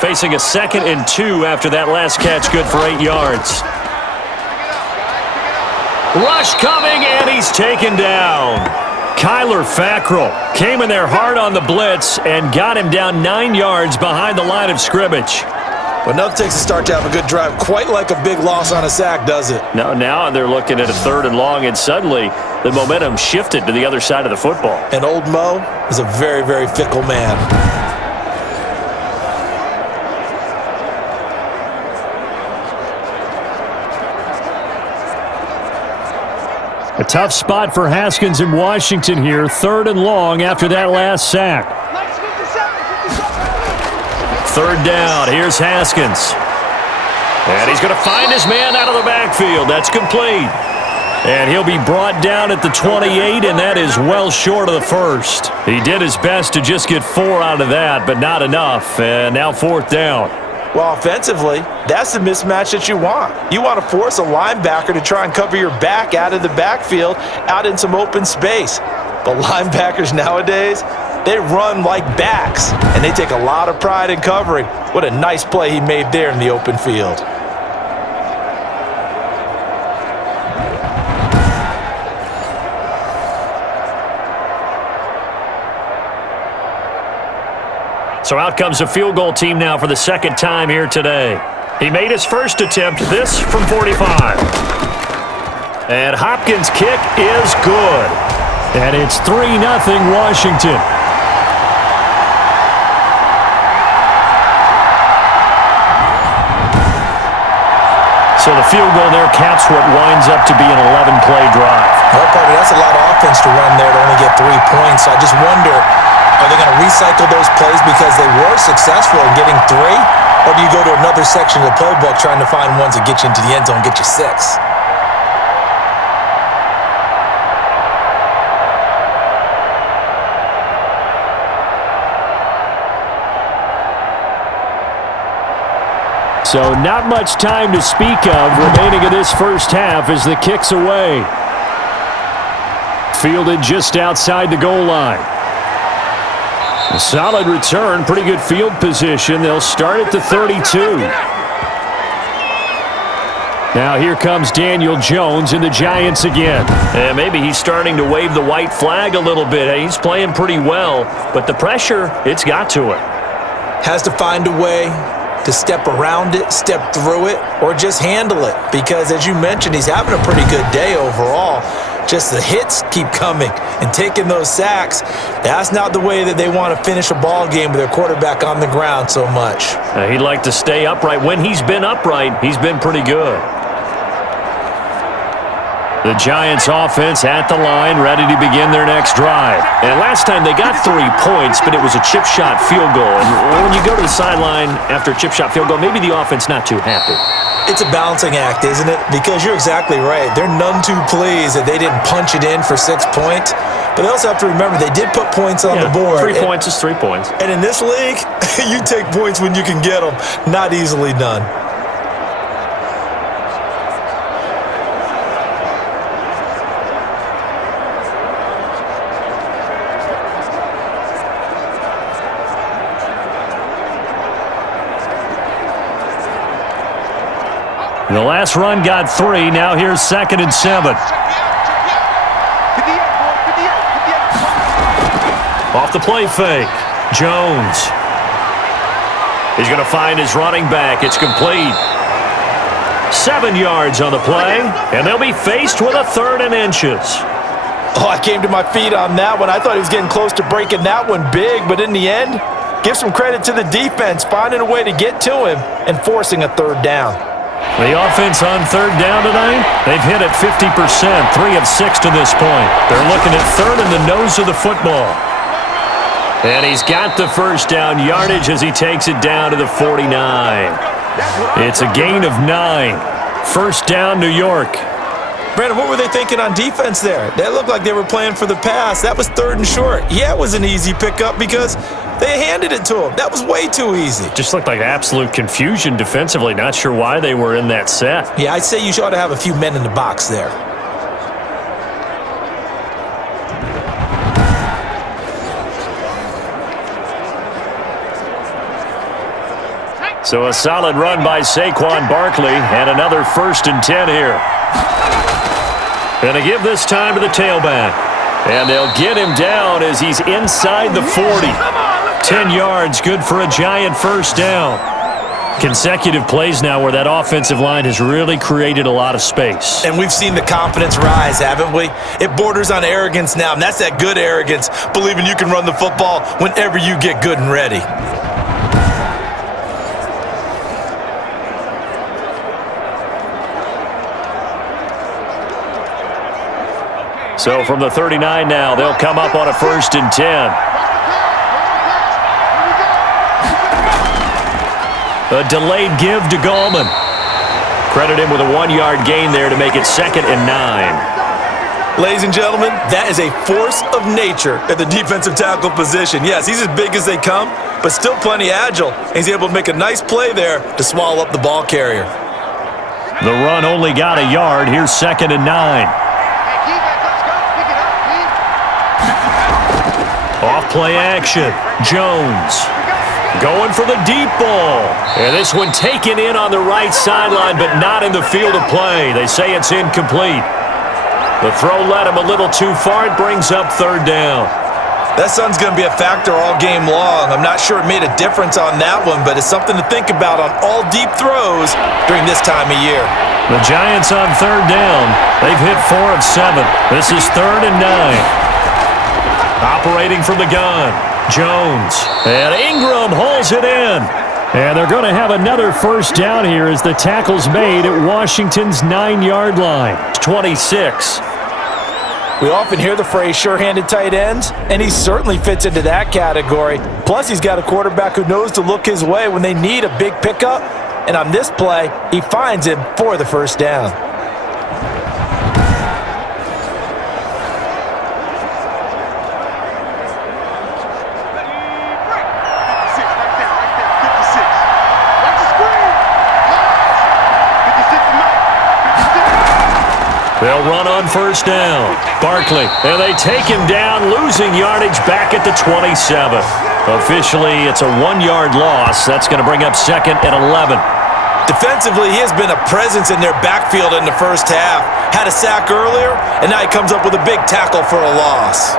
Facing a 2nd and 2 after that last catch, good for 8 yards. Rush coming, and he's taken down. Kyler Fackrell came in there hard on the blitz and got him down 9 yards behind the line of scrimmage. But nothing takes a start to have a good drive, quite like a big loss on a sack, does it? No, now they're looking at a 3rd and long, and suddenly the momentum shifted to the other side of the football. And old Mo is a very, very fickle man. A tough spot for Haskins in Washington here. 3rd and long after that last sack. 3rd down. Here's Haskins. And he's going to find his man out of the backfield. That's complete. And he'll be brought down at the 28, and that is well short of the 1st. He did his best to just get 4 out of that, but not enough. And now 4th down. Well, offensively, that's the mismatch that you want. You want to force a linebacker to try and cover your back out of the backfield, out in some open space. But linebackers nowadays, they run like backs, and they take a lot of pride in covering. What a nice play he made there in the open field. So out comes a field goal team now for the 2nd time here today. He made his first attempt, this from 45. And Hopkins' kick is good. And it's 3-0 Washington. So the field goal there caps what winds up to be an 11-play drive. Well, Parker, that's a lot of offense to run there to only get 3 points. So I just wonder, are they going to recycle those plays because they were successful in getting 3? Or do you go to another section of the playbook trying to find ones that get you into the end zone and get you 6? So not much time to speak of remaining in this first half as the kick's away. Fielded just outside the goal line. A solid return, pretty good field position. They'll start at the 32. Now here comes Daniel Jones and the Giants again. And maybe he's starting to wave the white flag a little bit. He's playing pretty well, but the pressure, it's got to it. Has to find a way to step around it, step through it, or just handle it. Because as you mentioned, he's having a pretty good day overall. Just the hits keep coming and taking those sacks. That's not the way that they want to finish a ball game with their quarterback on the ground so much. He'd like to stay upright. When he's been upright, he's been pretty good. The Giants offense at the line, ready to begin their next drive. And last time they got 3 points, but it was a chip shot field goal. And when you go to the sideline after a chip shot field goal, maybe the offense not too happy. It's a balancing act, isn't it? Because you're exactly right. They're none too pleased that they didn't punch it in for 6 points. But they also have to remember they did put points on the board. 3 points is 3 points. And in this league, you take points when you can get them. Not easily done. The last run got 3. Now here's 2nd and 7. Off the play fake. Jones. He's going to find his running back. It's complete. 7 yards on the play, and they'll be faced with a 3rd and inches. Oh, I came to my feet on that one. I thought he was getting close to breaking that one big, but in the end, give some credit to the defense, finding a way to get to him and forcing a third down. The offense on third down tonight, they've hit it 50%, 3 of 6 to this point. They're looking at third in the nose of the football. And he's got the first down yardage as he takes it down to the 49. It's a gain of 9. First down, New York. Brandon, what were they thinking on defense there? They looked like they were playing for the pass. That was third and short. Yeah, it was an easy pickup because they handed it to him. That was way too easy. Just looked like absolute confusion defensively. Not sure why they were in that set. Yeah, I'd say you ought to have a few men in the box there. So a solid run by Saquon Barkley and another 1st and 10 here. Going to give this time to the tailback. And they'll get him down as he's inside the 40. 10 yards, good for a giant first down. Consecutive plays now where that offensive line has really created a lot of space. And we've seen the confidence rise, haven't we? It borders on arrogance now, and that's that good arrogance, believing you can run the football whenever you get good and ready. So from the 39 now, they'll come up on a 1st and 10. A delayed give to Gallman. Credit him with a 1-yard gain there to make it 2nd and 9. Ladies and gentlemen, that is a force of nature at the defensive tackle position. Yes, he's as big as they come, but still plenty agile. He's able to make a nice play there to swallow up the ball carrier. The run only got a yard. Here's 2nd and 9. Off play action. Jones going for the deep ball. And this one taken in on the right sideline, but not in the field of play. They say it's incomplete. The throw led him a little too far. It brings up 3rd down. That sun's going to be a factor all game long. I'm not sure it made a difference on that one, but it's something to think about on all deep throws during this time of year. The Giants on 3rd down. They've hit 4 of 7. This is 3rd and 9. Operating from the gun, Jones. And Ingram hauls it in. And they're going to have another first down here as the tackle's made at Washington's 9-yard line. 26. We often hear the phrase sure-handed tight ends, and he certainly fits into that category. Plus, he's got a quarterback who knows to look his way when they need a big pickup. And on this play, he finds him for the first down. They'll run on first down. Barkley, and they take him down, losing yardage back at the 27. Officially, it's a 1-yard loss. That's going to bring up 2nd and 11. Defensively, he has been a presence in their backfield in the first half. Had a sack earlier, and now he comes up with a big tackle for a loss.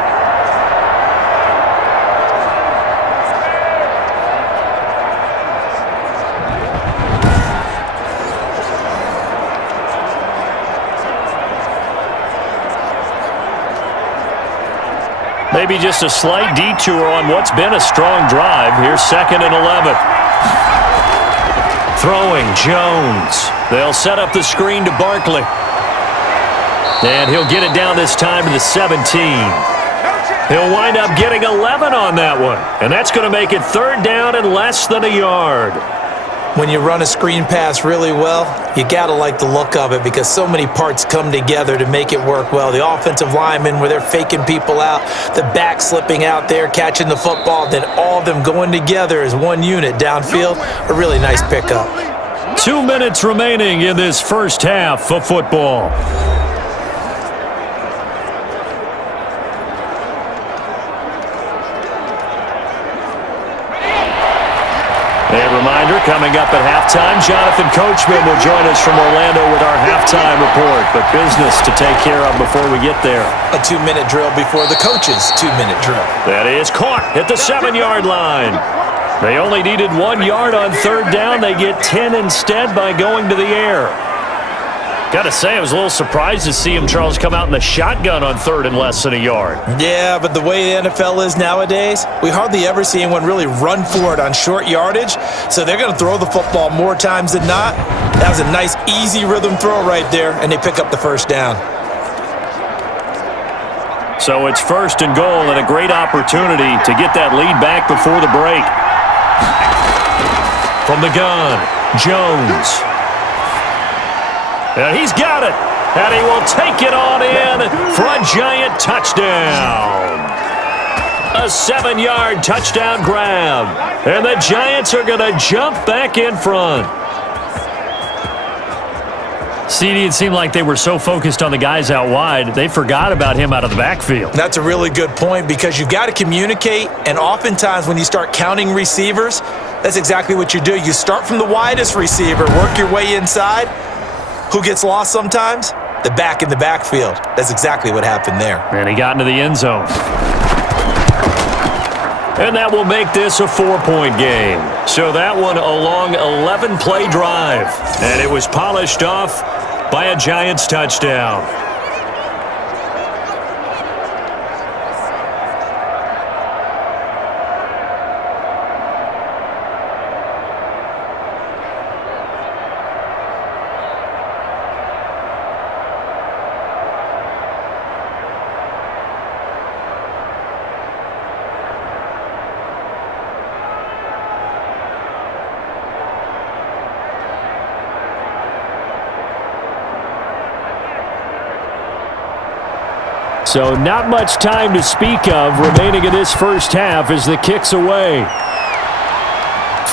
Maybe just a slight detour on what's been a strong drive. Here's 2nd and 11. Throwing, Jones. They'll set up the screen to Barkley. And he'll get it down this time to the 17. He'll wind up getting 11 on that one. And that's going to make it 3rd down and less than a yard. When you run a screen pass really well, you got to like the look of it because so many parts come together to make it work well. The offensive linemen, where they're faking people out, the back slipping out there, catching the football, then all of them going together as one unit downfield, a really nice pickup. 2 minutes remaining in this first half of football. A reminder, coming up at halftime, Jonathan Coachman will join us from Orlando with our halftime report. But business to take care of before we get there. A 2-minute drill before the coach's 2-minute drill. That is caught at the 7-yard line. They only needed 1 yard on 3rd down. They get 10 instead by going to the air. Got to say, I was a little surprised to see him, Charles, come out in the shotgun on 3rd and less than a yard. Yeah, but the way the NFL is nowadays, we hardly ever see anyone really run for it on short yardage, so they're going to throw the football more times than not. That was a nice, easy rhythm throw right there, and they pick up the first down. So it's 1st and goal and a great opportunity to get that lead back before the break. From the gun, Jones. And he's got it. And he will take it on in for a giant touchdown. A 7-yard touchdown grab. And the Giants are going to jump back in front. CD, it seemed like they were so focused on the guys out wide, they forgot about him out of the backfield. That's a really good point because you've got to communicate, and oftentimes when you start counting receivers, that's exactly what you do. You start from the widest receiver, work your way inside. Who gets lost sometimes? The back in the backfield. That's exactly what happened there. And he got into the end zone. And that will make this a 4-point game. So that one a long 11-play drive. And it was polished off by a Giants touchdown. So not much time to speak of remaining in this first half as the kick's away.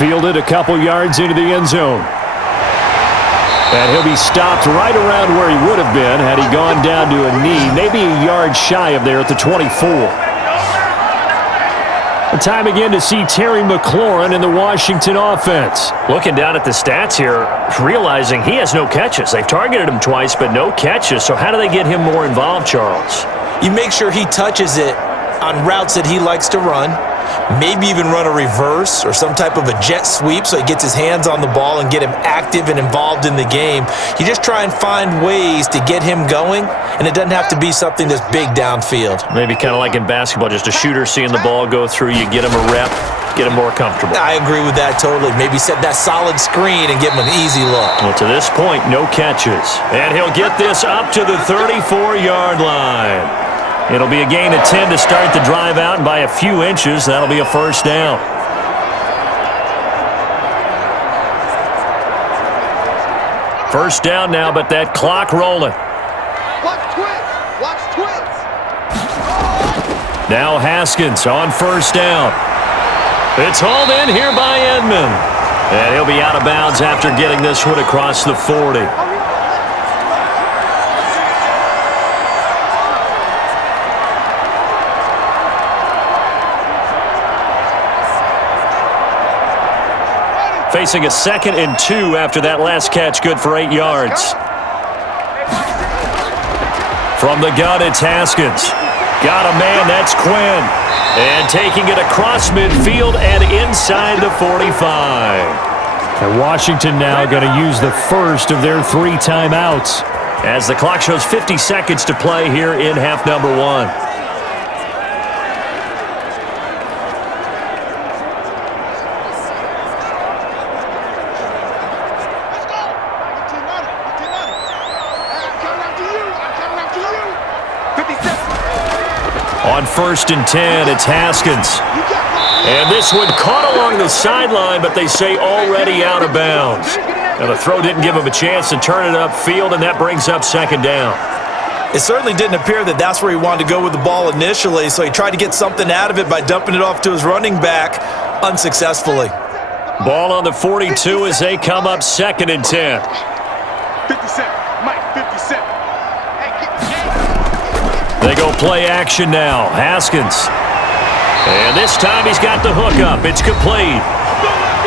Fielded a couple yards into the end zone. And he'll be stopped right around where he would have been had he gone down to a knee, maybe a yard shy of there at the 24. Time again to see Terry McLaurin in the Washington offense. Looking down at the stats here, realizing he has no catches. They've targeted him twice, but no catches. So how do they get him more involved, Charles? You make sure he touches it on routes that he likes to run, maybe even run a reverse or some type of a jet sweep so he gets his hands on the ball and get him active and involved in the game. You just try and find ways to get him going, and it doesn't have to be something that's big downfield. Maybe kind of like in basketball, just a shooter seeing the ball go through, you get him a rep, get him more comfortable. I agree with that totally. Maybe set that solid screen and give him an easy look. Well, to this point, no catches. And he'll get this up to the 34-yard line. It'll be a gain of 10 to start the drive out, and by a few inches, that'll be a first down. First down now, but that clock rolling. Watch twins. Watch twins. Now Haskins on first down. It's hauled in here by Edmond. And he'll be out of bounds after getting this one across the 40. Facing a 2nd and 2 after that last catch, good for 8 yards. From the gun, it's Haskins. Got a man, that's Quinn. And taking it across midfield and inside the 45. And Washington now going to use the first of their 3 timeouts as the clock shows 50 seconds to play here in half number 1. On 1st and 10, it's Haskins. And this one caught along the sideline, but they say already out of bounds. Now the throw didn't give him a chance to turn it upfield, and that brings up 2nd down. It certainly didn't appear that that's where he wanted to go with the ball initially, so he tried to get something out of it by dumping it off to his running back unsuccessfully. Ball on the 42 as they come up 2nd and 10. 57. Mike, 57. They go play action now. Haskins. And this time he's got the hook up. It's complete.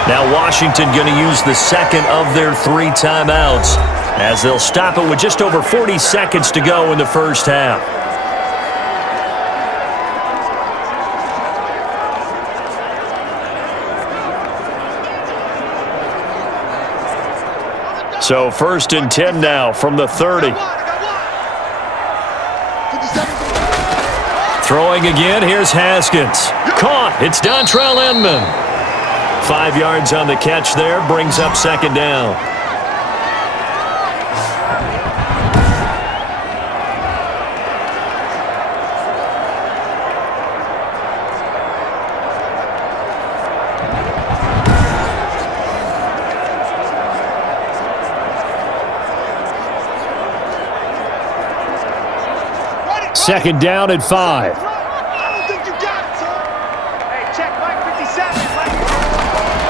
Now Washington going to use the 2nd of their 3 timeouts as they'll stop it with just over 40 seconds to go in the first half. So 1st and 10 now from the 30. Throwing again, here's Haskins. Caught, it's Dontrell Inman. 5 yards on the catch there, brings up 2nd down. Second down at 5. I don't think you got it, son. Hey, check Mike 57.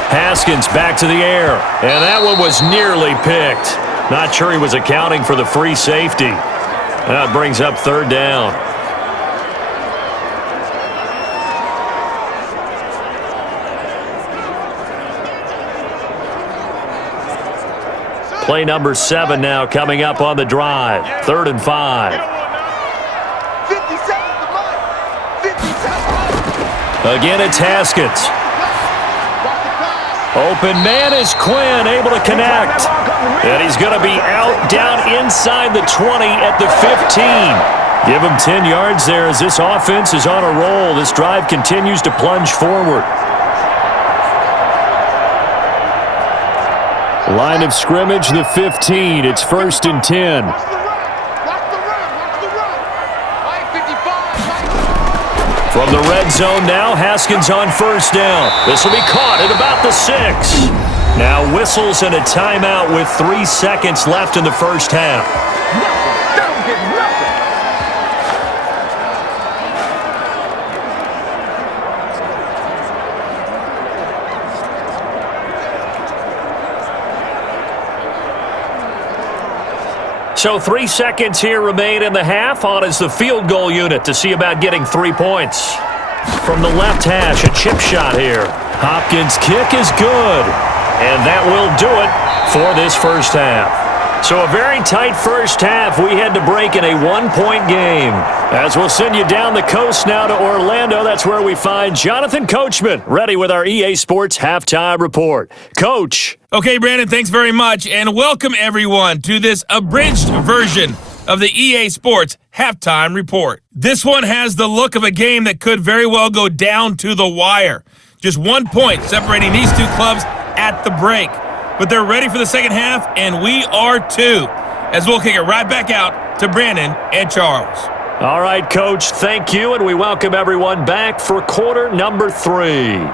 Haskins back to the air, and that one was nearly picked. Not sure he was accounting for the free safety. That brings up 3rd down. Play number 7 now coming up on the drive. 3rd and 5. Again, it's Haskins. Open man is Quinn, able to connect. And he's going to be out down inside the 20 at the 15. Give him 10 yards there as this offense is on a roll. This drive continues to plunge forward. Line of scrimmage, the 15. It's 1st and 10. From the red zone now, Haskins on 1st down. This will be caught at about the 6. Now whistles and a timeout with 3 seconds left in the 1st half. So 3 seconds here remain in the half. On is the field goal unit to see about getting 3 points. From the left hash, a chip shot here. Hopkins' kick is good. And that will do it for this 1st half. So a very tight 1st half. We had to break in a 1-point game. As we'll send you down the coast now to Orlando, that's where we find Jonathan Coachman, ready with our EA Sports Halftime Report. Coach. Okay, Brandon, thanks very much, and welcome everyone to this abridged version of the EA Sports Halftime Report. This one has the look of a game that could very well go down to the wire. Just 1 point separating these two clubs at the break. But they're ready for the second half, and we are too, as we'll kick it right back out to Brandon and Charles. All right, Coach, thank you, and we welcome everyone back for quarter number 3.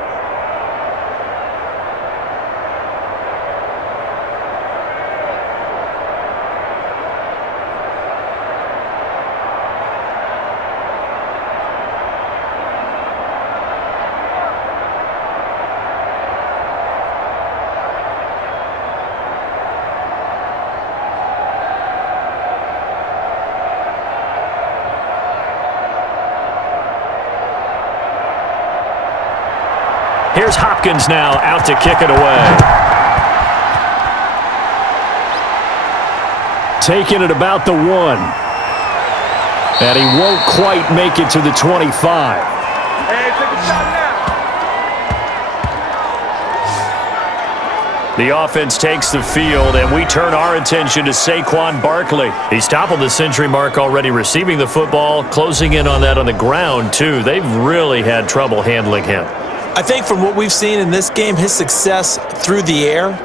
Here's Hopkins now out to kick it away. Taking it about the 1. And he won't quite make it to the 25. Hey, take a shot now. The offense takes the field, and we turn our attention to Saquon Barkley. He's toppled the century mark already receiving the football, closing in on that on the ground, too. They've really had trouble handling him. I think from what we've seen in this game, his success through the air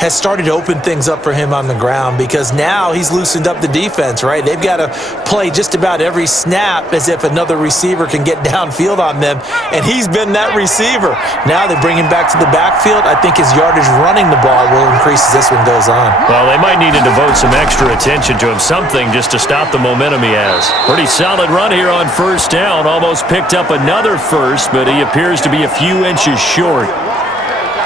has started to open things up for him on the ground because now he's loosened up the defense, right? They've got to play just about every snap as if another receiver can get downfield on them, and he's been that receiver. Now they bring him back to the backfield. I think his yardage running the ball will increase as this one goes on. Well, they might need to devote some extra attention to him, something just to stop the momentum he has. Pretty solid run here on 1st down. Almost picked up another first, but he appears to be a few inches short.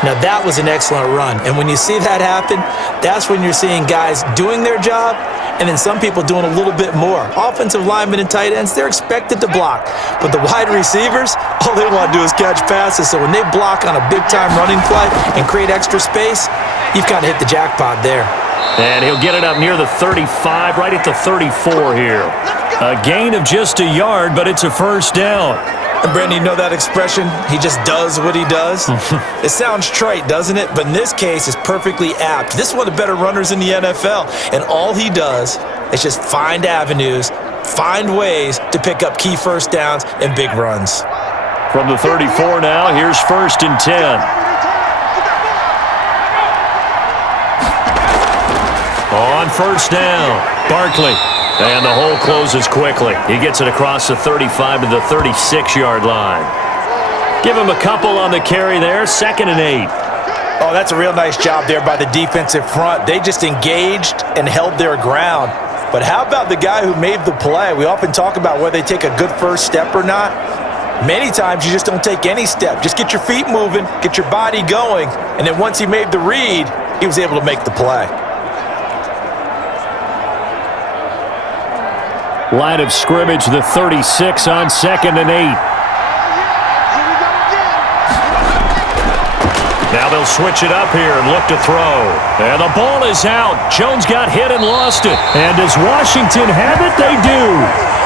Now, that was an excellent run. And when you see that happen, that's when you're seeing guys doing their job and then some people doing a little bit more. Offensive linemen and tight ends, they're expected to block. But the wide receivers, all they want to do is catch passes. So when they block on a big-time running play and create extra space, you've kind of hit the jackpot there. And he'll get it up near the 35, right at the 34 here. A gain of just a yard, but it's a 1st down. And Brandon, you know that expression? He just does what he does? It sounds trite, doesn't it? But in this case, it's perfectly apt. This is one of the better runners in the NFL. And all he does is just find avenues, find ways to pick up key first downs and big runs. From the 34 now, here's 1st and 10. On 1st down, Barkley. And the hole closes quickly. He gets it across the 35 to the 36-yard line. Give him a couple on the carry there, 2nd and 8. Oh, that's a real nice job there by the defensive front. They just engaged and held their ground. But how about the guy who made the play? We often talk about whether they take a good first step or not. Many times you just don't take any step. Just get your feet moving, get your body going, and then once he made the read, he was able to make the play. Line of scrimmage, the 36 on 2nd and 8. Now they'll switch it up here and look to throw. And the ball is out. Jones got hit and lost it. And does Washington have it? They do.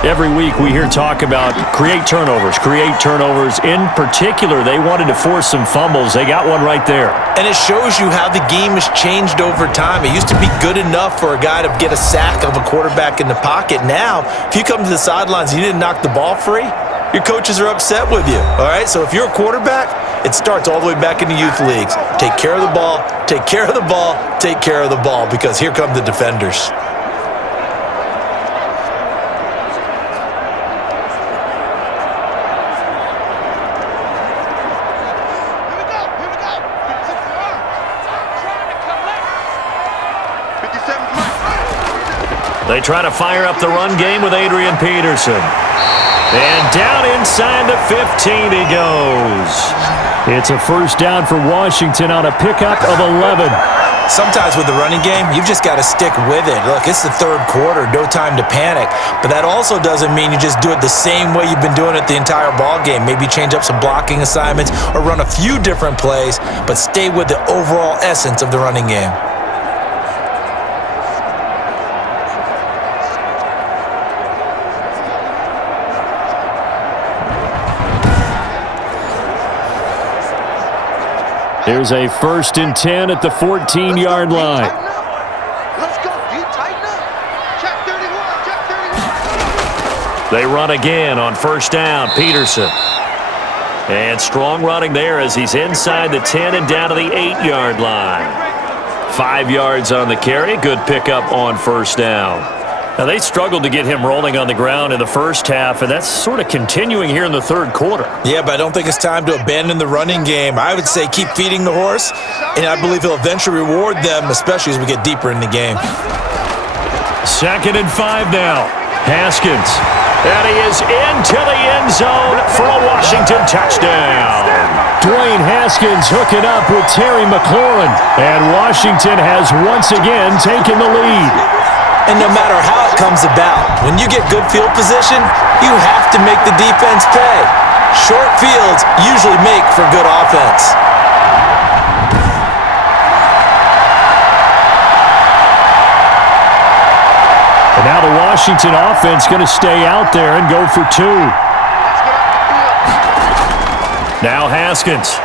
Every week we hear talk about create turnovers. In particular, they wanted to force some fumbles. They got one right there. And it shows you how the game has changed over time. It used to be good enough for a guy to get a sack of a quarterback in the pocket. Now, if you come to the sidelines and you didn't knock the ball free, your coaches are upset with you. All right? So if you're a quarterback, it starts all the way back in the youth leagues. Take care of the ball, take care of the ball, take care of the ball, because here come the defenders. They try to fire up the run game with Adrian Peterson. And down inside the 15 he goes. It's a 1st down for Washington on a pickup of 11. Sometimes with the running game, you've just got to stick with it. Look, it's the 3rd quarter, no time to panic. But that also doesn't mean you just do it the same way you've been doing it the entire ball game. Maybe change up some blocking assignments or run a few different plays, but stay with the overall essence of the running game. Here's a 1st and 10 at the 14-yard line. Let's go, D. Tighten up. Check 31. Check 31. They run again on 1st down. Peterson. And strong running there as he's inside the 10 and down to the 8-yard line. 5 yards on the carry. Good pickup on 1st down. Now, they struggled to get him rolling on the ground in the first half, and that's sort of continuing here in the 3rd quarter. Yeah, but I don't think it's time to abandon the running game. I would say keep feeding the horse, and I believe he'll eventually reward them, especially as we get deeper in the game. 2nd and 5 now. Haskins. And he is into the end zone for a Washington touchdown. Dwayne Haskins hooking up with Terry McLaurin, and Washington has once again taken the lead. And no matter how it comes about, when you get good field position, you have to make the defense pay. Short fields usually make for good offense. And now the Washington offense going to stay out there and go for 2. Now Haskins.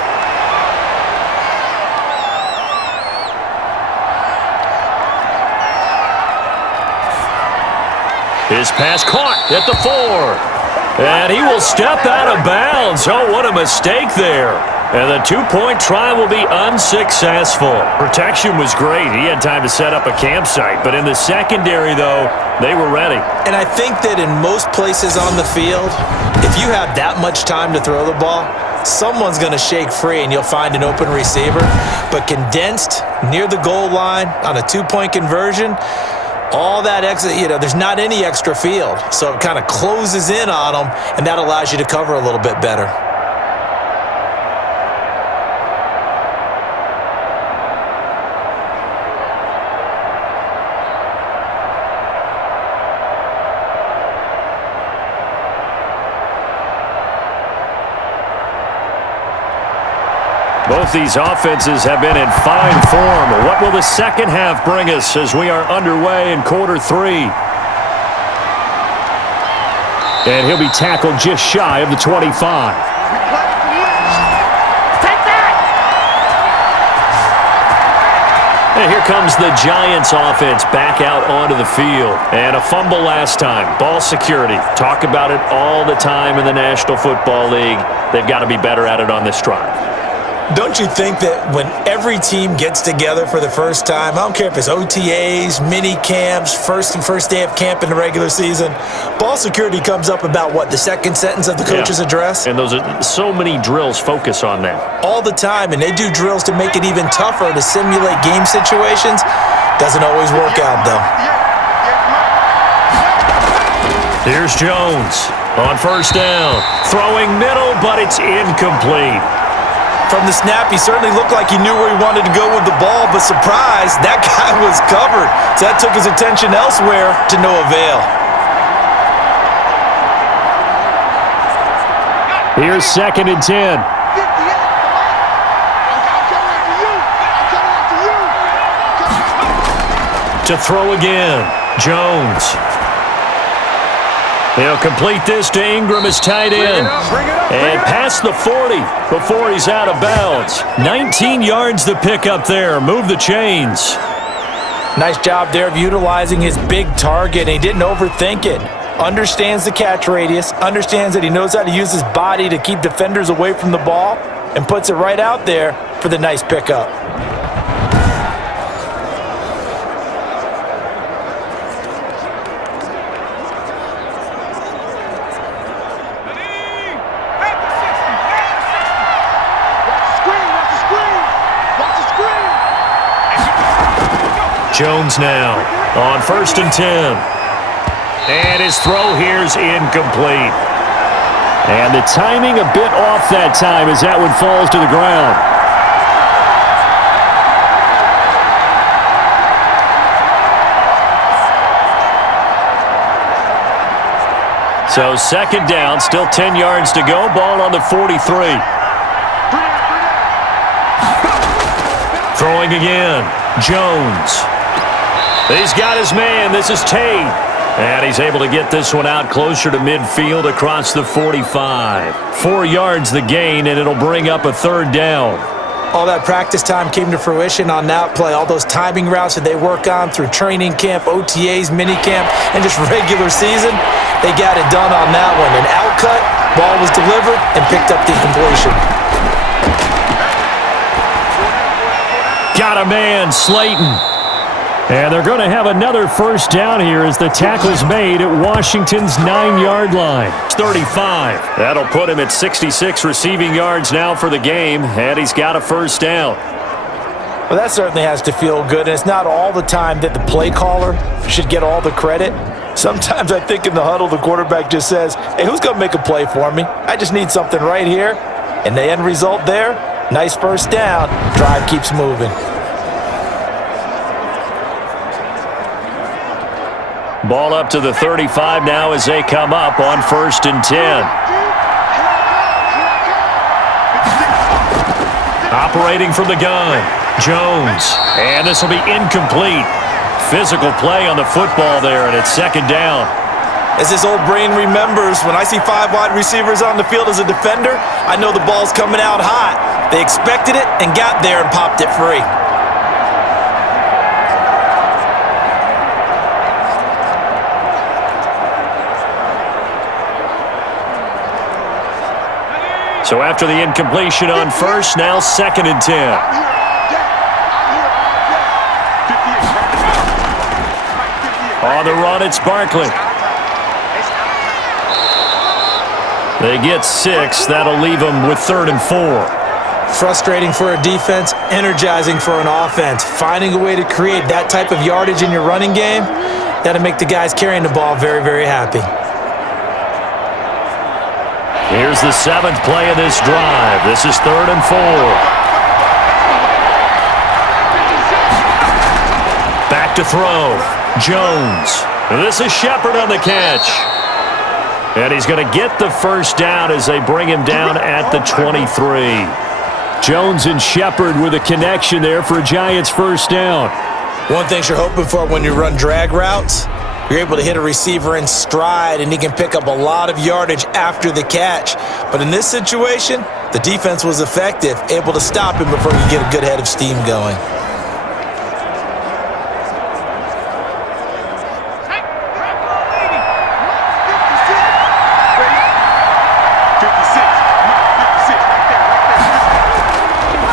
His pass caught at the 4. And he will step out of bounds. Oh, what a mistake there. And the 2-point try will be unsuccessful. Protection was great. He had time to set up a campsite. But in the secondary, though, they were ready. And I think that in most places on the field, if you have that much time to throw the ball, someone's going to shake free and you'll find an open receiver. But condensed near the goal line on a 2-point conversion, all that extra, there's not any extra field. So it kind of closes in on them, and that allows you to cover a little bit better. Both these offenses have been in fine form. What will the second half bring us as we are underway in quarter 3? And he'll be tackled just shy of the 25. And here comes the Giants offense back out onto the field. And a fumble last time. Ball security. Talk about it all the time in the National Football League. They've got to be better at it on this drive. Don't you think that when every team gets together for the first time, I don't care if it's OTAs, mini camps, first day of camp in the regular season, ball security comes up about what, the second sentence of the coach's address? And those are so many drills focus on that. All the time, and they do drills to make it even tougher to simulate game situations. Doesn't always work out, though. Here's Jones on first down. Throwing middle, but it's incomplete. From the snap, he certainly looked like he knew where he wanted to go with the ball, but surprise, that guy was covered. So that took his attention elsewhere to no avail. Here's 2nd and 10. To throw again, Jones. He'll complete this to Ingram as tight end. And past the 40 before he's out of bounds. 19 yards to pick up there. Move the chains. Nice job there of utilizing his big target. He didn't overthink it. Understands the catch radius. Understands that he knows how to use his body to keep defenders away from the ball. And puts it right out there for the nice pickup. Jones now on 1st and 10. And his throw here's incomplete. And the timing a bit off that time as that one falls to the ground. So 2nd down, still 10 yards to go. Ball on the 43. Throwing again, Jones. He's got his man. This is Tate. And he's able to get this one out closer to midfield across the 45. 4 yards the gain, and it'll bring up a 3rd down. All that practice time came to fruition on that play. All those timing routes that they work on through training camp, OTAs, minicamp, and just regular season, they got it done on that one. An outcut, ball was delivered, and picked up the completion. Got a man, Slayton. And they're going to have another 1st down here as the tackle's made at Washington's 9-yard line. 35. That'll put him at 66 receiving yards now for the game, and he's got a 1st down. Well, that certainly has to feel good, and it's not all the time that the play caller should get all the credit. Sometimes I think in the huddle, the quarterback just says, hey, who's going to make a play for me? I just need something right here. And the end result there, nice 1st down. Drive keeps moving. Ball up to the 35 now as they come up on 1st and 10. Operating from the gun, Jones. And this will be incomplete. Physical play on the football there, and it's 2nd down. As this old brain remembers, when I see 5 wide receivers on the field as a defender, I know the ball's coming out hot. They expected it and got there and popped it free. So after the incompletion on 1st, now 2nd and 10. On the run, it's Barkley. They get 6. That'll leave them with 3rd and 4. Frustrating for a defense, energizing for an offense. Finding a way to create that type of yardage in your running game, that'll make the guys carrying the ball very, very happy. Here's the 7th play of this drive. This is 3rd and 4. Back to throw. Jones. This is Shepard on the catch. And he's going to get the 1st down as they bring him down at the 23. Jones and Shepard with a connection there for Giants 1st down. One thing you're hoping for when you run drag routes, You're able to hit a receiver in stride, and he can pick up a lot of yardage after the catch. But in this situation, the defense was effective, able to stop him before he get a good head of steam going.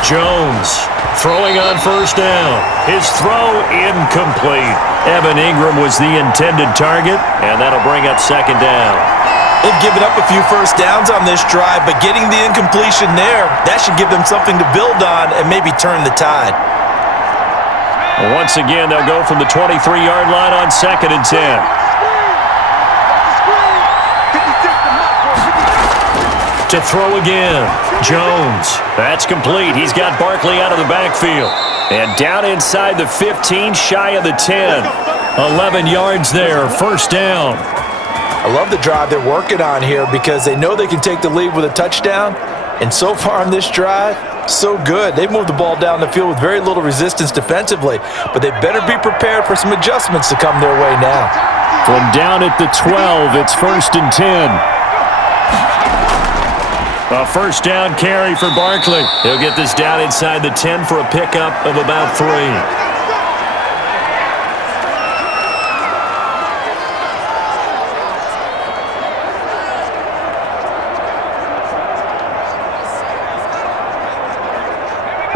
Jones throwing on first down. His throw incomplete. Evan Ingram was the intended target, and that'll bring up second down. They've given up a few first downs on this drive, but getting the incompletion there, that should give them something to build on and maybe turn the tide. Once again, they'll go from the 23-yard line on 2nd and 10. To throw again, Jones. That's complete. He's got Barkley out of the backfield. And down inside the 15, shy of the 10. 11 yards there, first down. I love the drive they're working on here because they know they can take the lead with a touchdown. And so far on this drive, so good. They've moved the ball down the field with very little resistance defensively, but they better be prepared for some adjustments to come their way now. From down at the 12, it's 1st and 10. A first down carry for Barkley. He'll get this down inside the 10 for a pickup of about 3.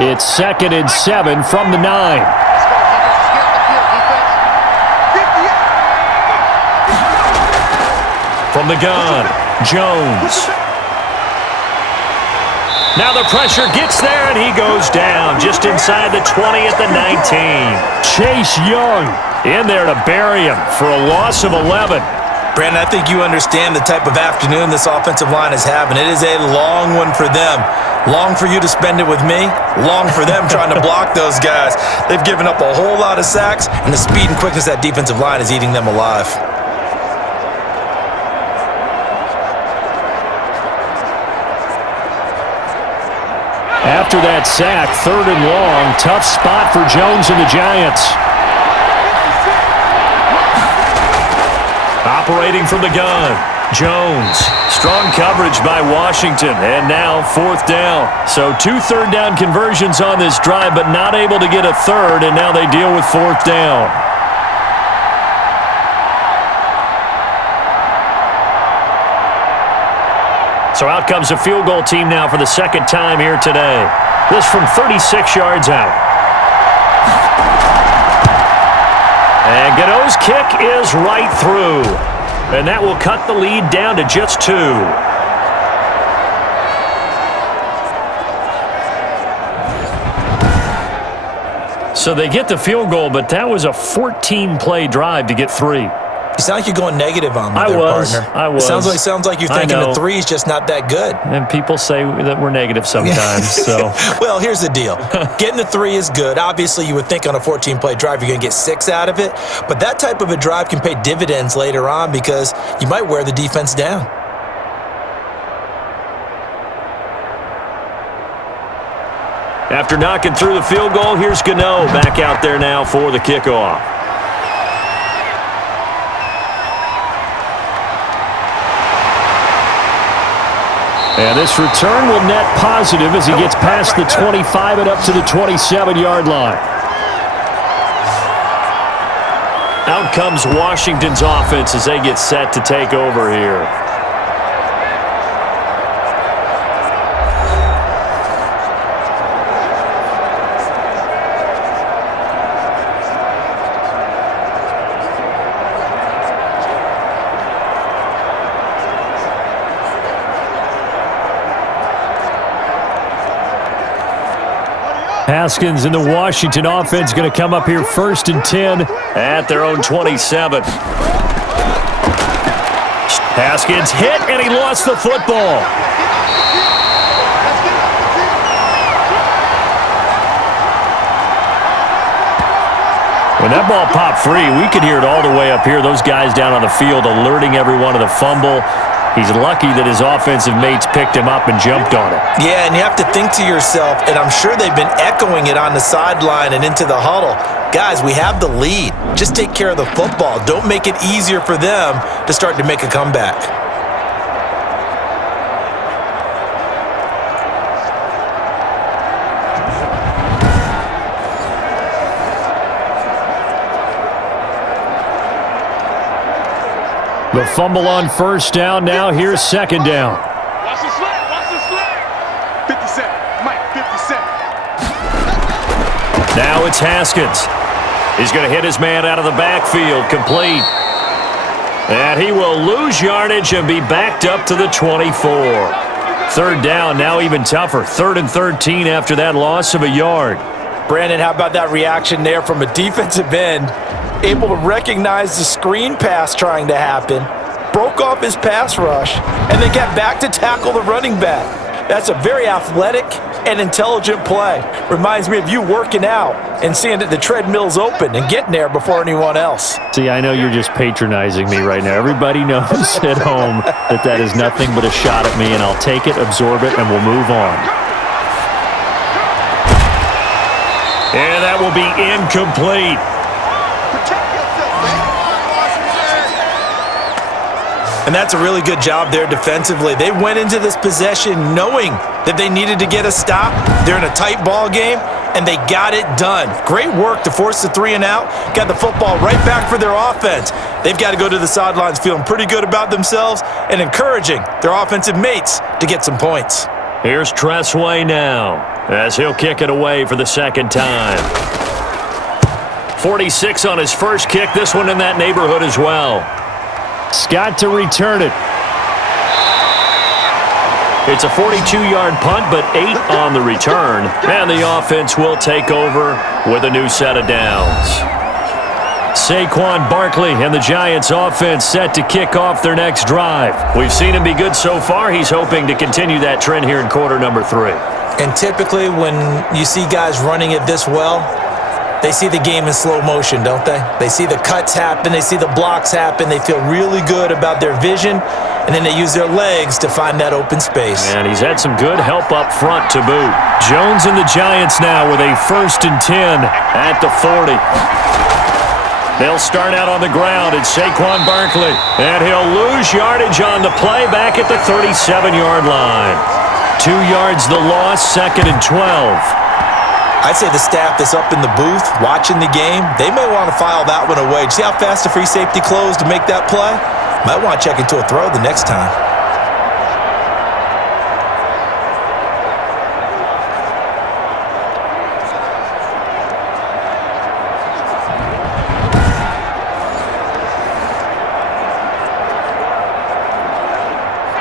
It's 2nd and 7 from the 9. From the gun, Jones. Now the pressure gets there, and he goes down just inside the 20 at the 19. Chase Young in there to bury him for a loss of 11. Brandon, I think you understand the type of afternoon this offensive line is having. It is a long one for them. Long for you to spend it with me. Long for them trying to block those guys. They've given up a whole lot of sacks, and the speed and quickness of that defensive line is eating them alive. After that sack, 3rd and long, tough spot for Jones and the Giants. Operating from the gun, Jones. Strong coverage by Washington, and now 4th down. So 2 third-down conversions on this drive, but not able to get a third, and now they deal with 4th down. So out comes a field goal team now for the 2nd time here today. This from 36 yards out. And Gano's kick is right through. And that will cut the lead down to just 2. So they get the field goal, but that was a 14-play drive to get 3. You sound like you're going negative on me partner. I was. It sounds like you're thinking the 3 is just not that good. And people say that we're negative sometimes. So, well, here's the deal. Getting the 3 is good. Obviously, you would think on a 14-play drive you're going to get 6 out of it. But that type of a drive can pay dividends later on because you might wear the defense down. After knocking through the field goal, here's Gano back out there now for the kickoff. And this return will net positive as he gets past the 25 and up to the 27-yard line. Out comes Washington's offense as they get set to take over here. Haskins and the Washington offense going to come up here 1st and 10 at their own 27. Haskins hit, and he lost the football. When that ball popped free, we could hear it all the way up here. Those guys down on the field alerting everyone of the fumble. He's lucky that his offensive mates picked him up and jumped on it. Yeah, and you have to think to yourself, and I'm sure they've been echoing it on the sideline and into the huddle. guys, we have the lead. Just take care of the football. Don't make it easier for them to start to make a comeback. The fumble on first down. Now here's second down. Watch the slant. Watch the slant. 57. Mike, 57. Now it's Haskins. He's going to hit his man out of the backfield. Complete. And he will lose yardage and be backed up to the 24. Third down, now even tougher. 3rd and 13 after that loss of a yard. Brandon, how about that reaction there from a defensive end? Able to recognize the screen pass trying to happen, broke off his pass rush, and then got back to tackle the running back. That's a very athletic and intelligent play. Reminds me of you working out and seeing that the treadmill's open and getting there before anyone else. See, I know you're just patronizing me right now. Everybody knows at home that that is nothing but a shot at me, and I'll take it, absorb it, and we'll move on. And that will be incomplete. And that's a really good job there defensively. They went into this possession knowing that they needed to get a stop. They're in a tight ball game, and they got it done. Great work to force the 3 and out. Got the football right back for their offense. They've got to go to the sidelines feeling pretty good about themselves and encouraging their offensive mates to get some points. Here's Tressway now as he'll kick it away for the second time. 46 on his first kick. This one in that neighborhood as well. Scott to return it. It's a 42-yard punt, but 8 on the return. And the offense will take over with a new set of downs. Saquon Barkley and the Giants offense set to kick off their next drive. We've seen him be good so far. He's hoping to continue that trend here in quarter number 3. And typically when you see guys running it this well, they see the game in slow motion, don't they? They see the cuts happen. They see the blocks happen. They feel really good about their vision, and then they use their legs to find that open space. And he's had some good help up front to boot. Jones and the Giants now with a 1st and 10 at the 40. They'll start out on the ground. It's Saquon Barkley, and he'll lose yardage on the play back at the 37-yard line. 2 yards the loss, 2nd and 12. I'd say the staff that's up in the booth watching the game, they may want to file that one away. See how fast the free safety closed to make that play? Might want to check into a throw the next time.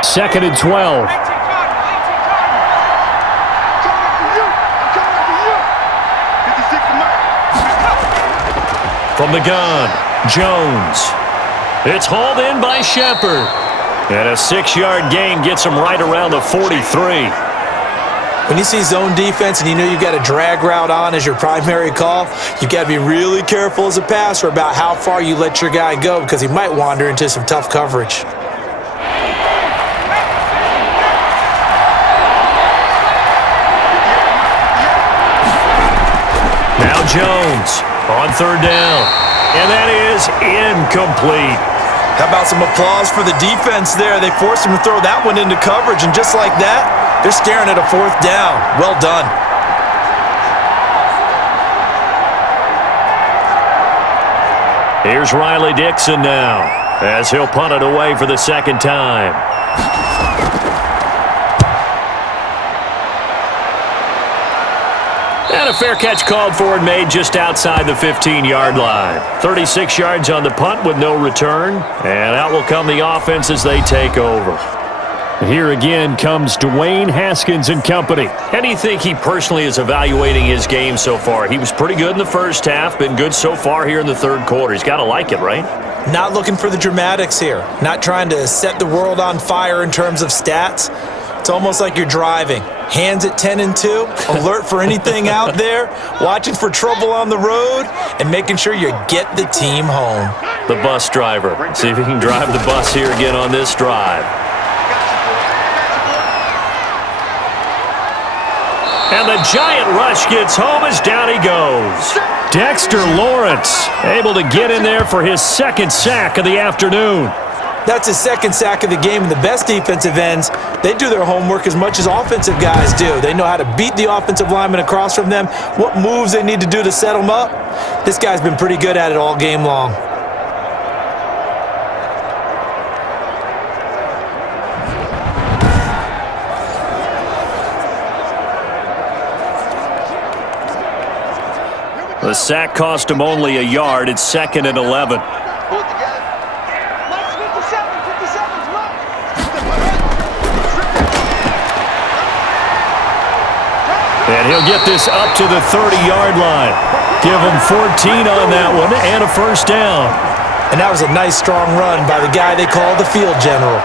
Second and 12. From the gun, Jones. It's hauled in by Shepard. And a 6-yard gain gets him right around the 43. When you see zone defense and you know you've got a drag route on as your primary call, you've got to be really careful as a passer about how far you let your guy go because he might wander into some tough coverage. Now Jones on 3rd down. And that is incomplete. How about some applause for the defense there? They forced him to throw that one into coverage, and just like that, they're staring at a 4th down. Well done. Here's Riley Dixon now as he'll punt it away for the 2nd time. And a fair catch called for and made just outside the 15-yard line. 36 yards on the punt with no return. And out will come the offense as they take over. Here again comes Dwayne Haskins and company. How do you think he personally is evaluating his game so far? He was pretty good in the first half, been good so far here in the 3rd quarter. He's got to like it, right? Not looking for the dramatics here. Not trying to set the world on fire in terms of stats. It's almost like you're driving. Hands at 10 and 2, alert for anything out there, watching for trouble on the road, and making sure you get the team home. The bus driver. See if he can drive the bus here again on this drive. And the giant rush gets home as down he goes. Dexter Lawrence able to get in there for his second sack of the afternoon. That's his second sack of the game, and the best defensive ends, they do their homework as much as offensive guys do. They know how to beat the offensive lineman across from them, what moves they need to do to set them up. This guy's been pretty good at it all game long. The sack cost him only a yard. It's 2nd and 11. Pull it together. Let's 57's left. And he'll get this up to the 30-yard line. Give him 14 on that one and a first down. And that was a nice, strong run by the guy they call the field general.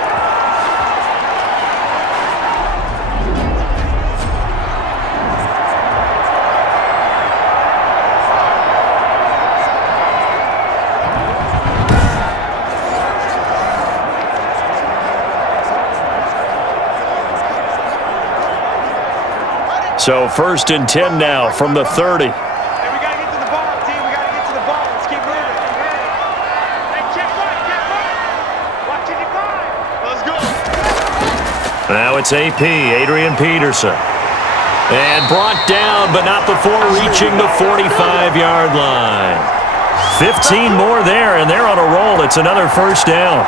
So 1st and 10 now from the 30. Hey, we got to get to the ball, team. We got to get to the ball. Let's keep moving. Hey, check right. Watching your line. Let's go. Now it's AP, Adrian Peterson. And brought down, but not before reaching the 45-yard line. 15 more there, and they're on a roll. It's another first down.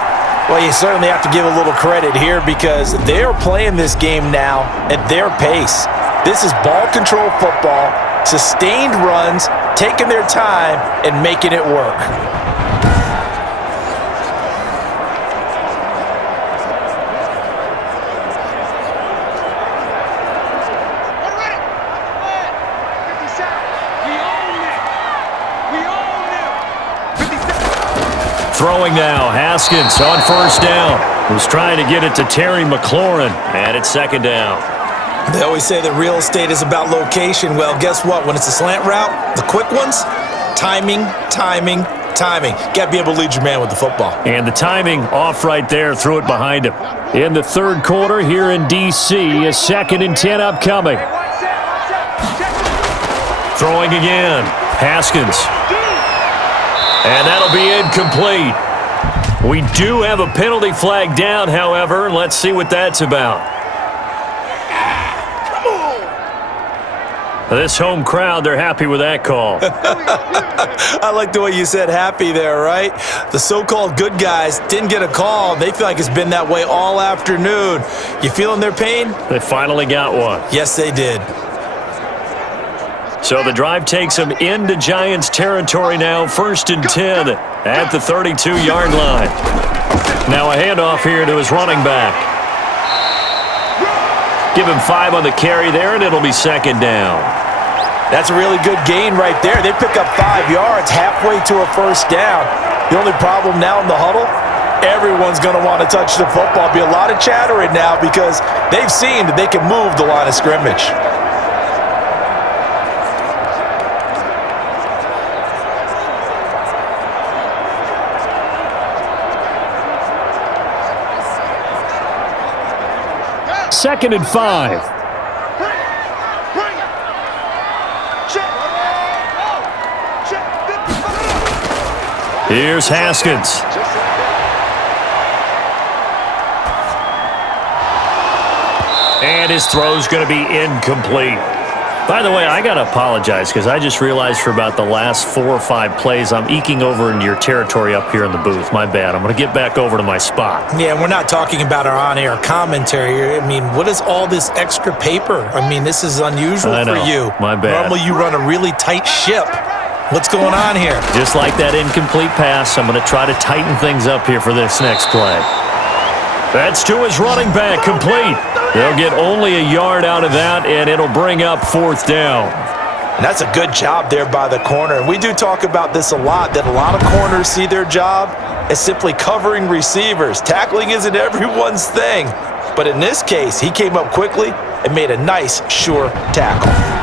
Well, you certainly have to give a little credit here because they're playing this game now at their pace. This is ball control football, sustained runs, taking their time, and making it work. Throwing now, Haskins on first down. Was trying to get it to Terry McLaurin, and it's 2nd down. They always say that real estate is about location. Well, guess what? When it's a slant route, the quick ones, timing. Got to be able to lead your man with the football. And the timing off right there, threw it behind him. In the third quarter here in D.C., a 2nd and 10 upcoming. Throwing again, Haskins. And that'll be incomplete. We do have a penalty flag down, however. Let's see what that's about. This home crowd, they're happy with that call. I like the way you said happy there, right? The so-called good guys didn't get a call. They feel like it's been that way all afternoon. You feeling their pain? They finally got one. Yes, they did. So the drive takes them into Giants territory now, 1st and 10 at the 32-yard line. Now a handoff here to his running back. Give him 5 on the carry there, and it'll be 2nd down. That's a really good gain right there. They pick up 5 yards halfway to a first down. The only problem now in the huddle, everyone's going to want to touch the football. Be a lot of chattering now because they've seen that they can move the line of scrimmage. Second and 5. Here's Haskins. And his throw's going to be incomplete. By the way, I got to apologize because I just realized for about the last 4 or 5 plays, I'm eking over into your territory up here in the booth. My bad. I'm going to get back over to my spot. Yeah, we're not talking about our on-air commentary. I mean, what is all this extra paper? I mean, this is unusual for you. My bad. Normally you run a really tight ship. What's going on here? Just like that incomplete pass, I'm going to try to tighten things up here for this next play. That's to his running back, complete. They'll get only a yard out of that, and it'll bring up 4th down. And that's a good job there by the corner. And we do talk about this a lot, that a lot of corners see their job as simply covering receivers. Tackling isn't everyone's thing. But in this case, he came up quickly and made a nice, sure tackle.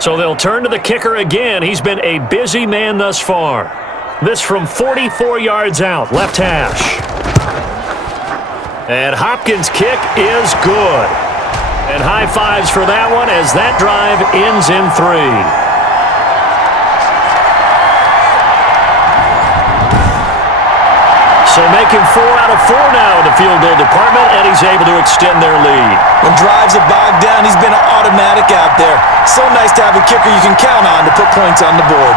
So they'll turn to the kicker again. He's been a busy man thus far. This from 44 yards out, left hash. And Hopkins' kick is good. And high fives for that one as that drive ends in 3. So making 4 out of 4 now in the field goal department, and he's able to extend their lead. When drives are bogged down, he's been an automatic out there. So nice to have a kicker you can count on to put points on the board.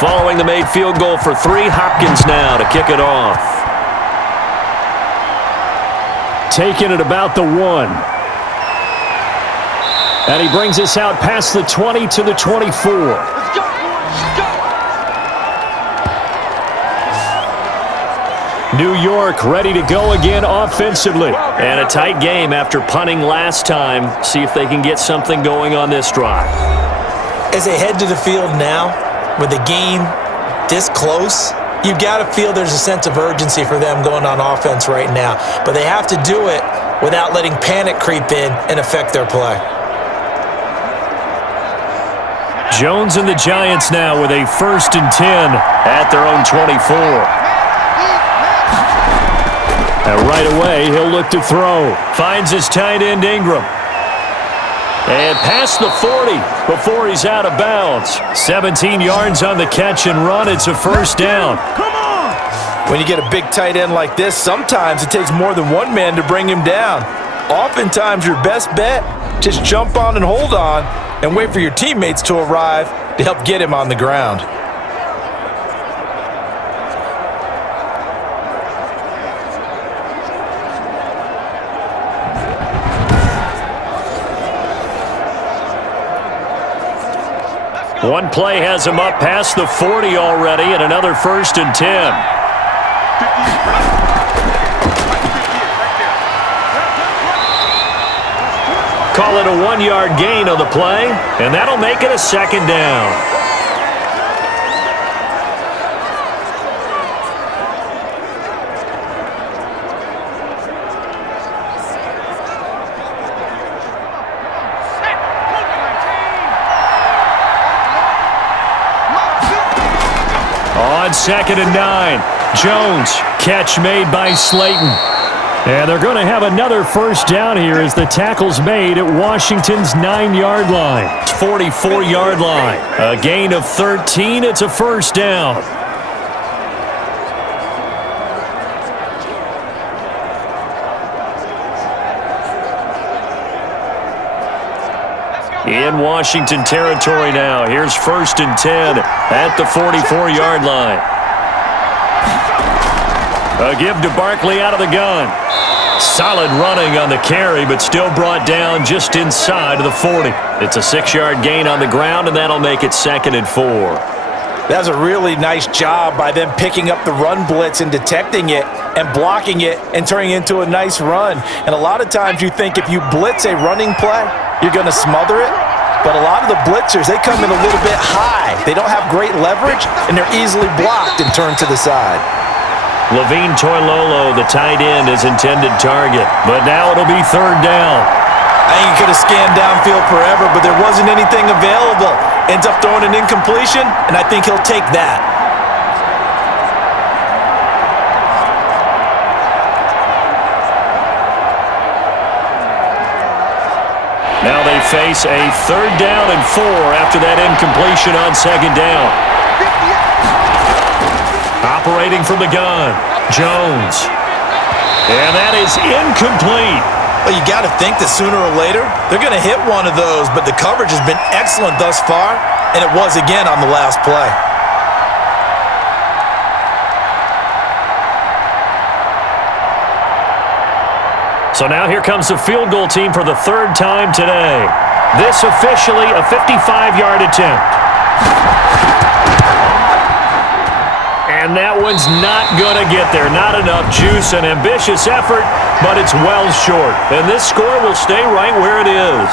Following the made field goal for 3, Hopkins now to kick it off. Taking it about the 1. And he brings us out past the 20 to the 24. Let's go, boys. Let's go. New York ready to go again offensively. And a tight game after punting last time. See if they can get something going on this drive. As they head to the field now, with the game this close, you've got to feel there's a sense of urgency for them going on offense right now. But they have to do it without letting panic creep in and affect their play. Jones and the Giants now with a 1st and 10 at their own 24. And right away, he'll look to throw. Finds his tight end Ingram. And past the 40 before he's out of bounds. 17 yards on the catch and run. It's a 1st down. Come on! When you get a big tight end like this, sometimes it takes more than one man to bring him down. Oftentimes, your best bet, just jump on and hold on and wait for your teammates to arrive to help get him on the ground. One play has him up past the 40 already, and another 1st and 10. Call it a 1-yard gain on the play, and that'll make it a 2nd down. On 2nd and 9, Jones, catch made by Slayton. And they're going to have another 1st down here as the tackle's made at Washington's 9-yard line. 44-yard line. A gain of 13, it's a 1st down. In Washington territory now. Here's 1st and 10 at the 44-yard line. A give to Barkley out of the gun. Solid running on the carry, but still brought down just inside of the 40. It's a 6-yard gain on the ground, and that'll make it 2nd and 4. That's a really nice job by them picking up the run blitz and detecting it and blocking it and turning it into a nice run. And a lot of times you think if you blitz a running play, you're going to smother it. But a lot of the blitzers, they come in a little bit high. They don't have great leverage, and they're easily blocked and turned to the side. Levine Toilolo, the tight end, is intended target. But now it'll be 3rd down. I think he could have scanned downfield forever, but there wasn't anything available. Ends up throwing an incompletion, and I think he'll take that. Now they face a 3rd down and 4 after that incompletion on 2nd down. Operating from the gun, Jones. And that is incomplete. Well, you got to think that sooner or later, they're going to hit one of those, but the coverage has been excellent thus far, and it was again on the last play. So now here comes the field goal team for the 3rd time today. This officially a 55-yard attempt. And And that one's not going to get there. Not enough juice. An ambitious effort, but it's well short. And this score will stay right where it is.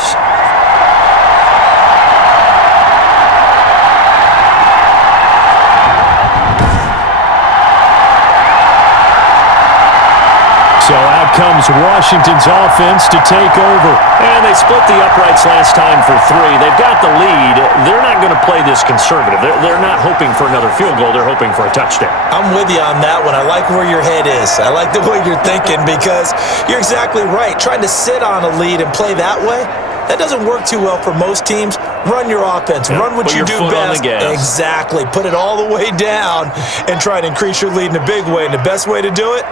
So out comes Washington's offense to take over. And they split the uprights last time for 3. They've got the lead. They're not going to play this conservative. They're not hoping for another field goal. They're hoping for a touchdown. I'm with you on that one. I like where your head is. I like the way you're thinking because you're exactly right. Trying to sit on a lead and play that way, that doesn't work too well for most teams. Run your offense. Yep. Run what you do best. Exactly. Put it all the way down and try to increase your lead in a big way. And the best way to do it,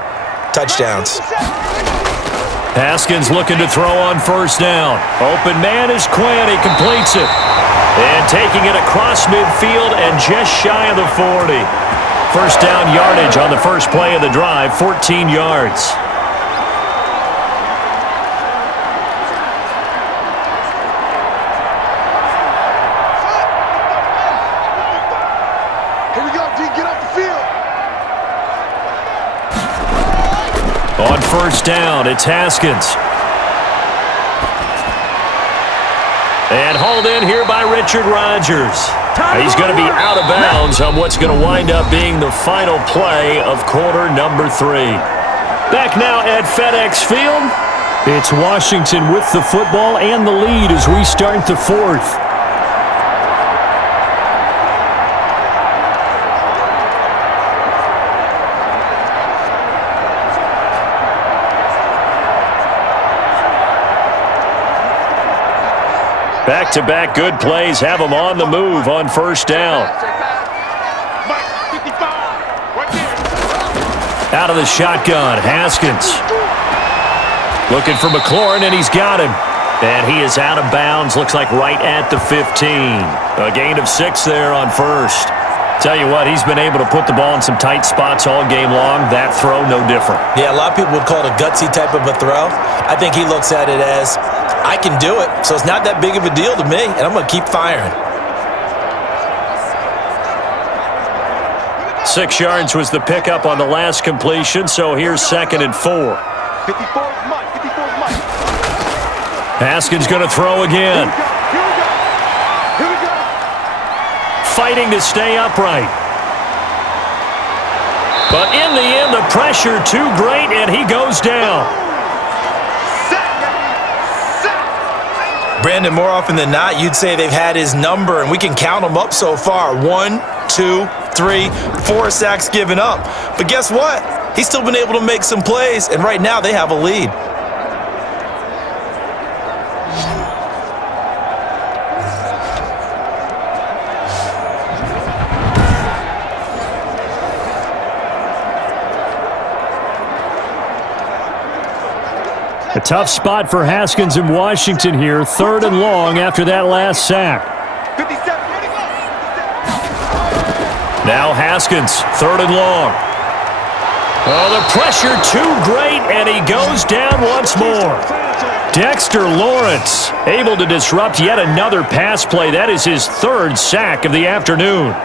touchdowns. Haskins looking to throw on first down. Open man is Quinn. He completes it. And taking it across midfield and just shy of the 40. First down yardage on the first play of the drive, 14 yards. Here we go, D. Get off the field. On first down, it's Haskins. And hauled in here by Richard Rodgers. He's going to be out of bounds on what's going to wind up being the final play of quarter number 3. Back now at FedEx Field. It's Washington with the football and the lead as we start the 4th. Back-to-back good plays have them on the move on first down. Out of the shotgun, Haskins. Looking for McLaurin, and he's got him. And he is out of bounds, looks like right at the 15. A gain of 6 there on first. Tell you what, he's been able to put the ball in some tight spots all game long. That throw, no different. Yeah, a lot of people would call it a gutsy type of a throw. I think he looks at it as, I can do it, so it's not that big of a deal to me, and I'm going to keep firing. 6 yards was the pickup on the last completion, so here's 2nd and 4. 54 is mine. 54 is mine. Haskins going to throw again. Here we go. Here we go. Fighting to stay upright. But in the end, the pressure too great, and he goes down. Brandon, more often than not, you'd say they've had his number, and we can count them up so far. 1, 2, 3, 4 sacks given up. But guess what? He's still been able to make some plays, and right now they have a lead. A tough spot for Haskins in Washington here. 3rd and long after that last sack. 57. Now Haskins, 3rd and long. Oh, the pressure too great, and he goes down once more. Dexter Lawrence able to disrupt yet another pass play. That is his 3rd sack of the afternoon.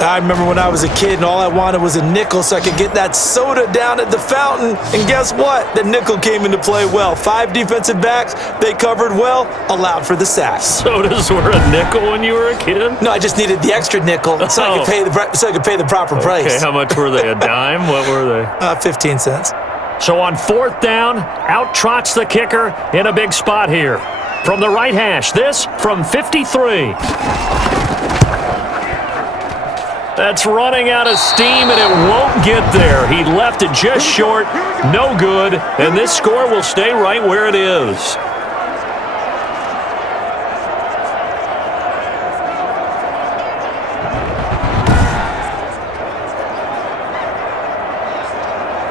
I remember when I was a kid and all I wanted was a nickel so I could get that soda down at the fountain. And guess what? The nickel came into play well. 5 defensive backs, they covered well, allowed for the sack. Sodas were a nickel when you were a kid? No, I just needed the extra nickel so I could pay the proper price. Okay, how much were they? A dime? What were they? 15 cents. So on 4th down, out trots the kicker in a big spot here. From the right hash, this from 53. That's running out of steam, and it won't get there. He left it just short, no good, and this score will stay right where it is.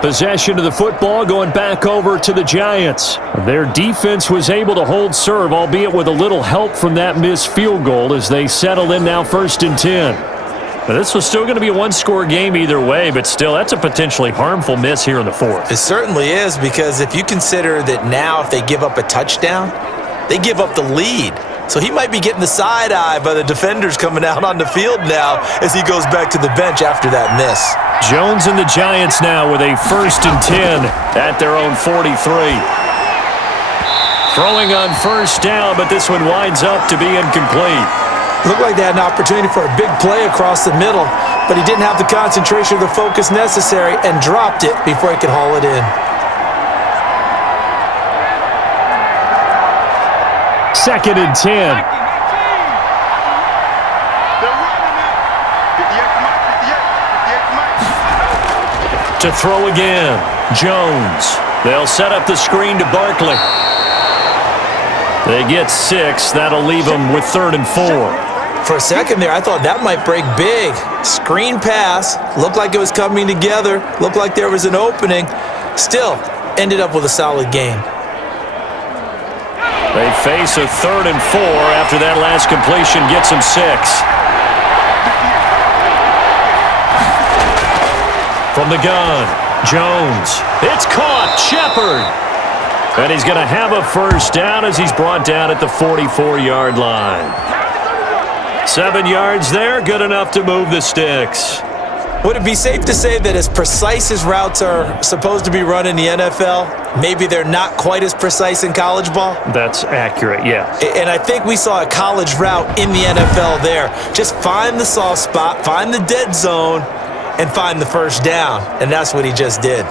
Possession of the football going back over to the Giants. Their defense was able to hold serve, albeit with a little help from that missed field goal as they settle in now 1st and 10. But this was still going to be a one-score game either way, but still, that's a potentially harmful miss here in the 4th. It certainly is, because if you consider that now if they give up a touchdown, they give up the lead. So he might be getting the side eye by the defenders coming out on the field now as he goes back to the bench after that miss. Jones and the Giants now with a 1st and 10 at their own 43. Throwing on 1st down, but this one winds up to be incomplete. Looked like they had an opportunity for a big play across the middle, but he didn't have the concentration or the focus necessary and dropped it before he could haul it in. 2nd and 10. To throw again, Jones. They'll set up the screen to Barkley. They get 6. That'll leave them with 3rd and 4. For a second there, I thought that might break big. Screen pass. Looked like it was coming together. Looked like there was an opening. Still, ended up with a solid game. They face a 3rd and 4 after that last completion gets them 6. From the gun, Jones. It's caught. Shepard. And he's going to have a 1st down as he's brought down at the 44-yard line. 7 yards there, good enough to move the sticks. Would it be safe to say that as precise as routes are supposed to be run in the NFL, maybe they're not quite as precise in college ball? That's accurate, yeah. And I think we saw a college route in the NFL there. Just find the soft spot, find the dead zone, and find the 1st down. And that's what he just did.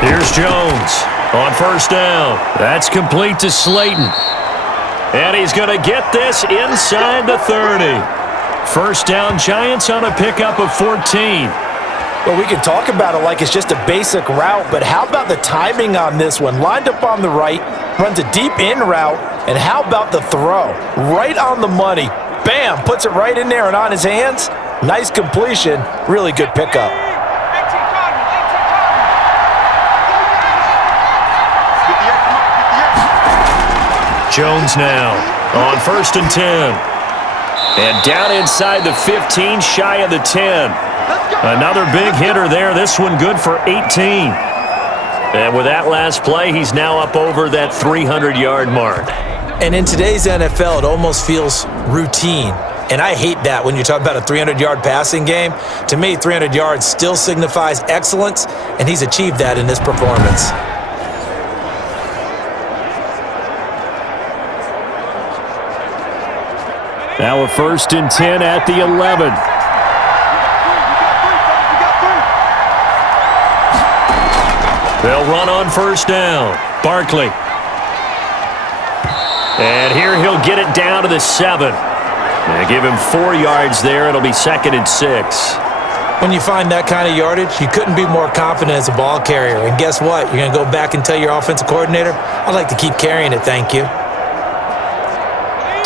Here's Jones on 1st down. That's complete to Slayton. And he's going to get this inside the 30. 1st down, Giants on a pickup of 14. Well, we can talk about it like it's just a basic route, but how about the timing on this one? Lined up on the right, runs a deep in route, and how about the throw? Right on the money. Bam, puts it right in there and on his hands. Nice completion, really good pickup. Jones now on 1st and 10. And down inside the 15, shy of the 10. Another big hitter there. This one good for 18. And with that last play, he's now up over that 300-yard mark. And in today's NFL, it almost feels routine. And I hate that when you talk about a 300-yard passing game. To me, 300 yards still signifies excellence, and he's achieved that in this performance. Now a 1st and 10 at the 11. They'll run on 1st down. Barkley. And here he'll get it down to the 7. They give him 4 yards there. It'll be 2nd and 6. When you find that kind of yardage, you couldn't be more confident as a ball carrier. And guess what? You're going to go back and tell your offensive coordinator, I'd like to keep carrying it, thank you.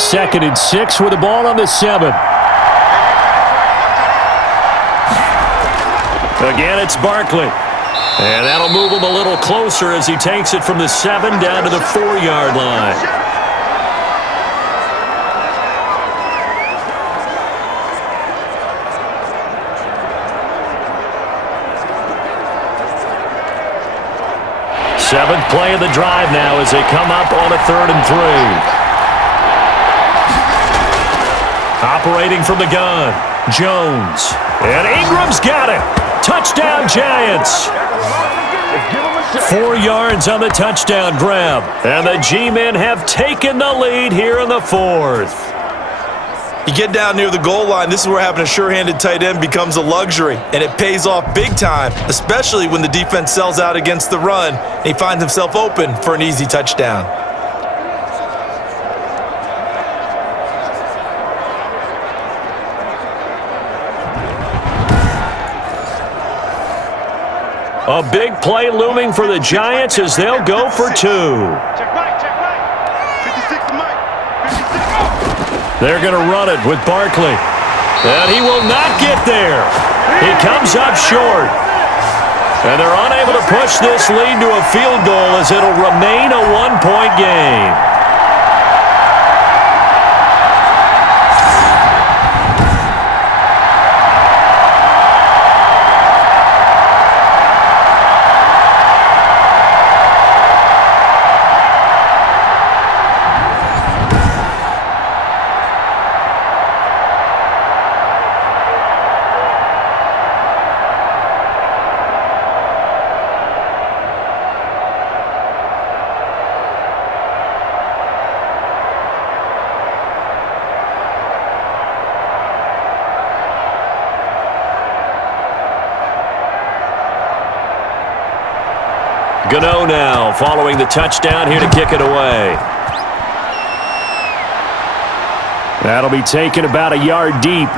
2nd and 6 with the ball on the 7. Again, it's Barkley. And that'll move him a little closer as he takes it from the 7 down to the 4-yard line. Seventh play of the drive now as they come up on a 3rd and 3. Operating from the gun, Jones. And Ingram's got it. Touchdown, Giants. 4 yards on the touchdown grab. And the G-men have taken the lead here in the 4th. You get down near the goal line, this is where having a sure-handed tight end becomes a luxury, and it pays off big time, especially when the defense sells out against the run, and he finds himself open for an easy touchdown. A big play looming for the Giants as they'll go for 2. Check right, check right. 56 to Mike. 56. They're going to run it with Barkley. And he will not get there. He comes up short. And they're unable to push this lead to a field goal as it'll remain a 1-point game. Gano now following the touchdown here to kick it away. That'll be taken about a yard deep.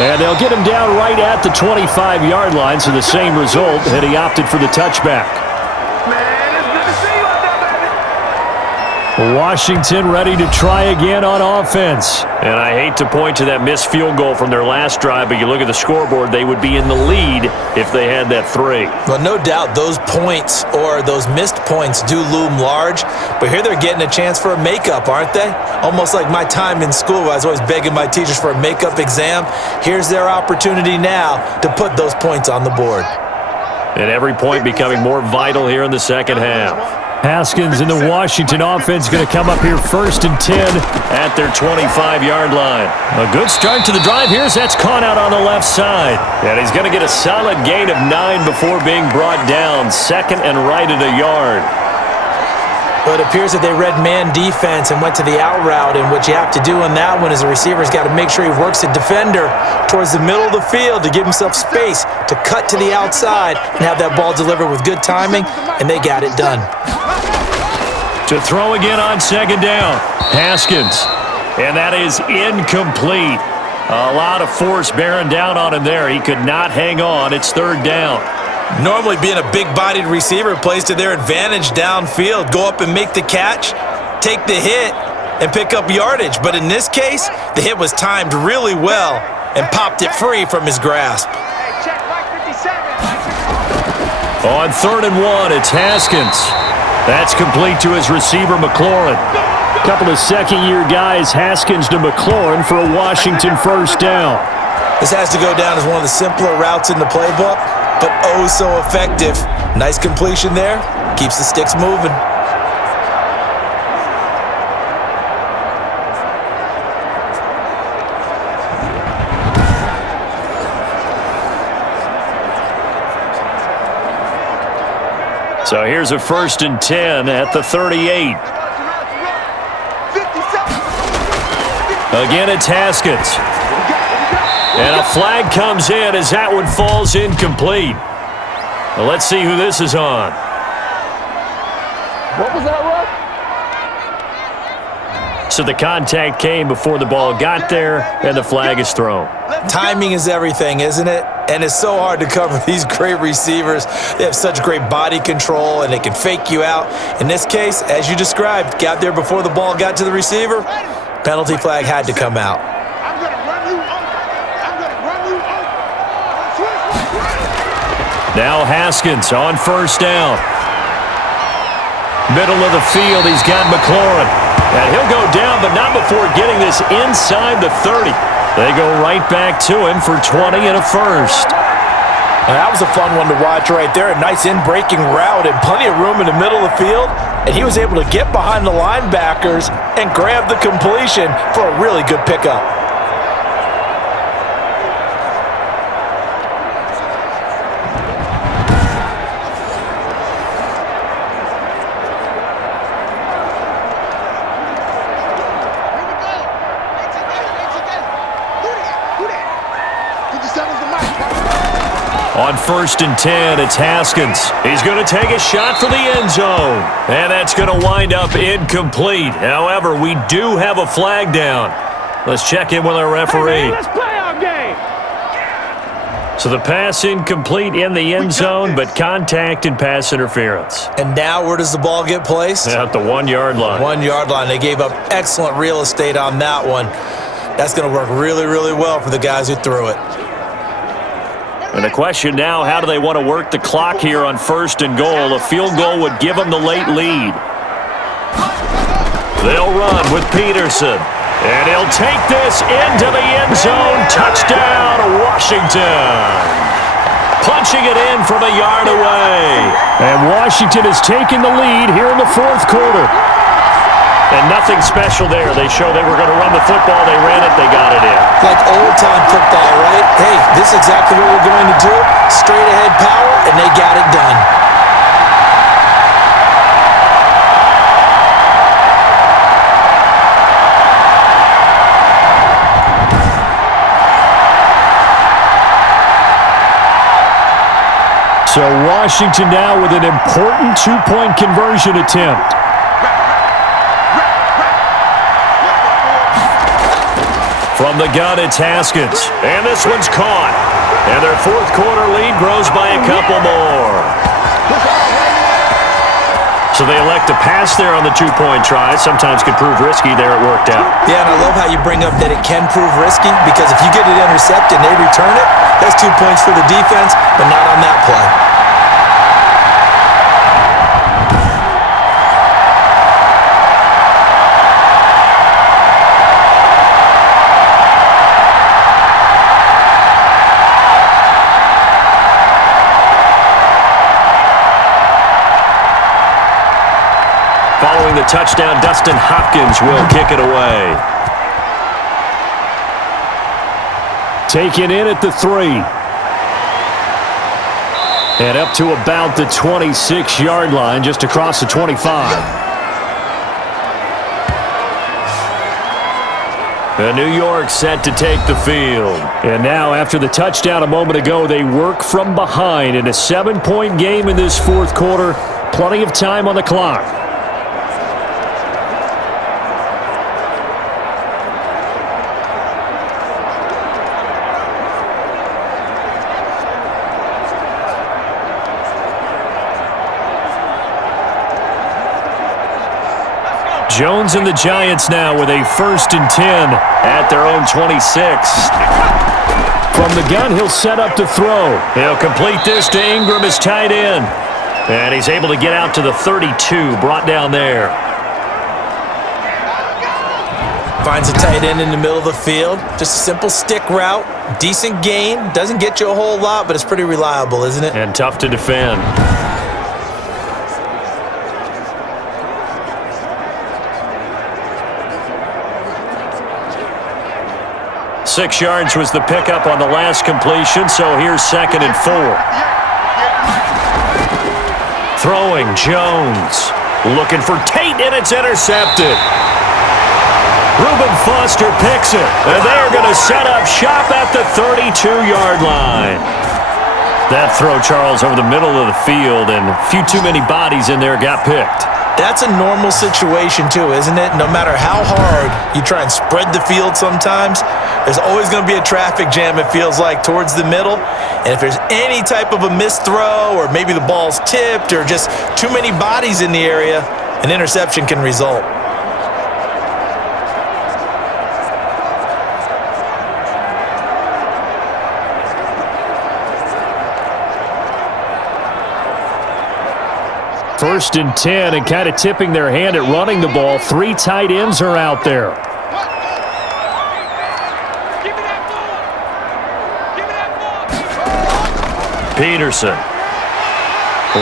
And they'll get him down right at the 25-yard line, so the same result, and he opted for the touchback. Man, it's good to see you out there, baby. Washington ready to try again on offense. And I hate to point to that missed field goal from their last drive, but you look at the scoreboard, they would be in the lead if they had that 3. Well, no doubt those points or those missed points do loom large, but here they're getting a chance for a makeup, aren't they? Almost like my time in school where I was always begging my teachers for a makeup exam. Here's their opportunity now to put those points on the board. And every point becoming more vital here in the second half. Haskins and the Washington offense going to come up here 1st and 10 at their 25-yard line. A good start to the drive. Here's that's caught out on the left side. And he's going to get a solid gain of 9 before being brought down. 2nd and right at a yard. Well, it appears that they read man defense and went to the out route, and what you have to do on that one is the receiver's got to make sure he works the defender towards the middle of the field to give himself space to cut to the outside and have that ball delivered with good timing, and they got it done. To throw again on 2nd down, Haskins, and that is incomplete. A lot of force bearing down on him there. He could not hang on. It's 3rd down. Normally being a big-bodied receiver plays to their advantage downfield. Go up and make the catch, take the hit, and pick up yardage. But in this case, the hit was timed really well and popped it free from his grasp. Hey, check like 57. On 3rd and 1, it's Haskins. That's complete to his receiver, McLaurin. Couple of second-year guys, Haskins to McLaurin for a Washington 1st down. This has to go down as one of the simpler routes in the playbook, but oh so effective. Nice completion there. Keeps the sticks moving. So here's a 1st and 10 at the 38. Again, it's Haskins. And a flag comes in as that one falls incomplete. Well, let's see who this is on. What was that, Russ? So the contact came before the ball got there, and the flag is thrown. Timing is everything, isn't it? And it's so hard to cover these great receivers. They have such great body control, and they can fake you out. In this case, as you described, got there before the ball got to the receiver. Penalty flag had to come out. I'm going to run you over. I'm going to run you over. Now Haskins on 1st down. Middle of the field, he's got McLaurin. And he'll go down, but not before getting this inside the 30. They go right back to him for 20 and a 1st. Well, that was a fun one to watch right there. A nice in-breaking route and plenty of room in the middle of the field. And he was able to get behind the linebackers and grab the completion for a really good pickup. On 1st and 10, it's Haskins. He's going to take a shot for the end zone. And that's going to wind up incomplete. However, we do have a flag down. Let's check in with our referee. Hey, man, let's play our game. So the pass incomplete in the end zone, but contact and pass interference. And now where does the ball get placed? At the 1-yard line. 1-yard line. They gave up excellent real estate on that one. That's going to work really, really well for the guys who threw it. And the question now, how do they want to work the clock here on 1st and goal? A field goal would give them the late lead. They'll run with Peterson. And he'll take this into the end zone. Touchdown, Washington. Punching it in from a yard away. And Washington has taken the lead here in the 4th quarter. And nothing special there. They show they were going to run the football. They ran it. They got it in. Like old-time football, right? Hey, this is exactly what we're going to do. Straight-ahead power, and they got it done. So Washington now with an important two-point conversion attempt. From the gun, it's Haskins. And this one's caught. And their fourth quarter lead grows by a couple more. So they elect to pass there on the two-point try. Sometimes could prove risky. There it worked out. Yeah, and I love how you bring up that it can prove risky, because if you get it intercepted and they return it, that's 2 points for the defense, but not on that play. Following the touchdown, Dustin Hopkins will kick it away. Taken in at the 3. And up to about the 26-yard line, just across the 25. And New York set to take the field. And now, after the touchdown a moment ago, they work from behind in a 7-point game in this fourth quarter. Plenty of time on the clock. Jones and the Giants now with a 1st and 10 at their own 26. From the gun, he'll set up to throw. He'll complete this to Ingram, his tight end. And he's able to get out to the 32, brought down there. Finds a tight end in the middle of the field. Just a simple stick route. Decent gain. Doesn't get you a whole lot, but it's pretty reliable, isn't it? And tough to defend. 6 yards was the pickup on the last completion, so here's 2nd and 4. Throwing, Jones. Looking for Tate, and it's intercepted. Reuben Foster picks it, and they're going to set up shop at the 32-yard line. That throw, Charles, over the middle of the field, and a few too many bodies in there got picked. That's a normal situation too, isn't it? No matter how hard you try and spread the field sometimes, there's always going to be a traffic jam, it feels like, towards the middle. And if there's any type of a missed throw, or maybe the ball's tipped, or just too many bodies in the area, an interception can result. First and 10, and kind of tipping their hand at running the ball. 3 tight ends are out there. Peterson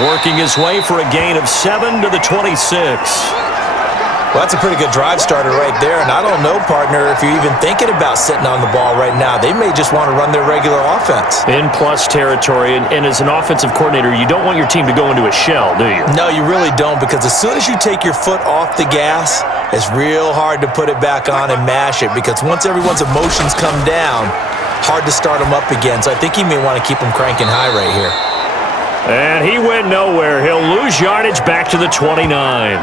working his way for a gain of 7 to the 26. Well, that's a pretty good drive starter right there, and I don't know, partner, if you're even thinking about sitting on the ball right now. They may just want to run their regular offense. In plus territory, and as an offensive coordinator, you don't want your team to go into a shell, do you? No, you really don't, because as soon as you take your foot off the gas, it's real hard to put it back on and mash it, because once everyone's emotions come down, hard to start them up again. So I think he may want to keep them cranking high right here. And he went nowhere. He'll lose yardage back to the 29.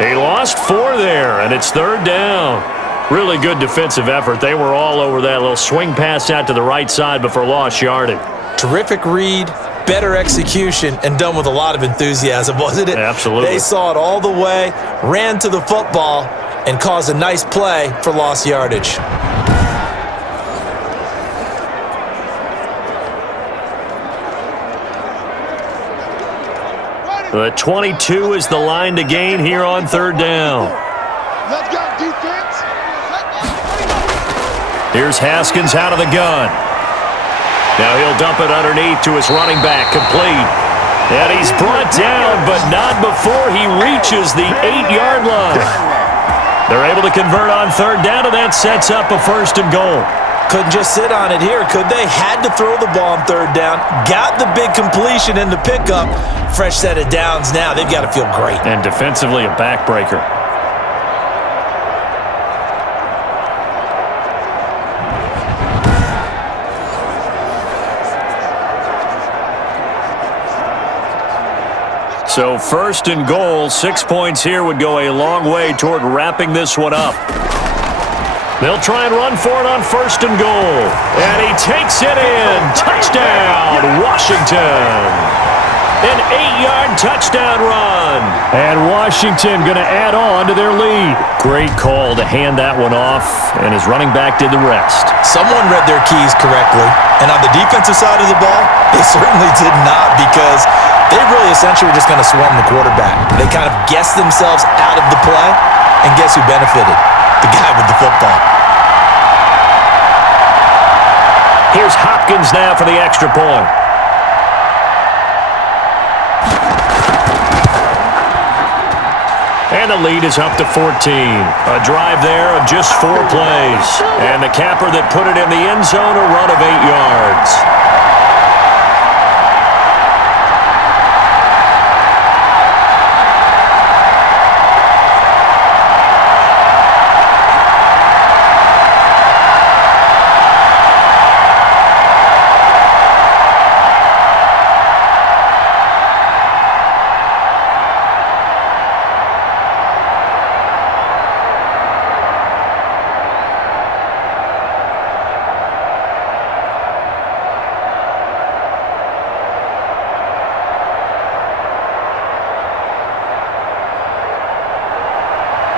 He lost 4 there, and it's 3rd down. Really good defensive effort. They were all over that little swing pass out to the right side before lost yardage. Terrific read, better execution, and done with a lot of enthusiasm, wasn't it? Absolutely. They saw it all the way, ran to the football, and caused a nice play for lost yardage. The 22 is the line to gain here on 3rd down. Let's go, defense. Here's Haskins out of the gun. Now he'll dump it underneath to his running back, complete. And he's brought down, but not before he reaches the 8-yard line. They're able to convert on 3rd down, and that sets up a 1st and goal. Couldn't just sit on it here, could they? Had to throw the ball on 3rd down. Got the big completion in the pickup. Fresh set of downs now. They've got to feel great. And defensively, a backbreaker. So 1st and goal, 6 points here would go a long way toward wrapping this one up. They'll try and run for it on 1st and goal. And he takes it in. Touchdown, Washington. An 8-yard touchdown run. And Washington going to add on to their lead. Great call to hand that one off, and his running back did the rest. Someone read their keys correctly, and on the defensive side of the ball, they certainly did not, because they really essentially were just going to swarm the quarterback. They kind of guessed themselves out of the play, and guess who benefited? The guy with the football. Here's Hopkins now for the extra point. And the lead is up to 14. A drive there of just 4 plays. And the capper that put it in the end zone, a run of 8 yards.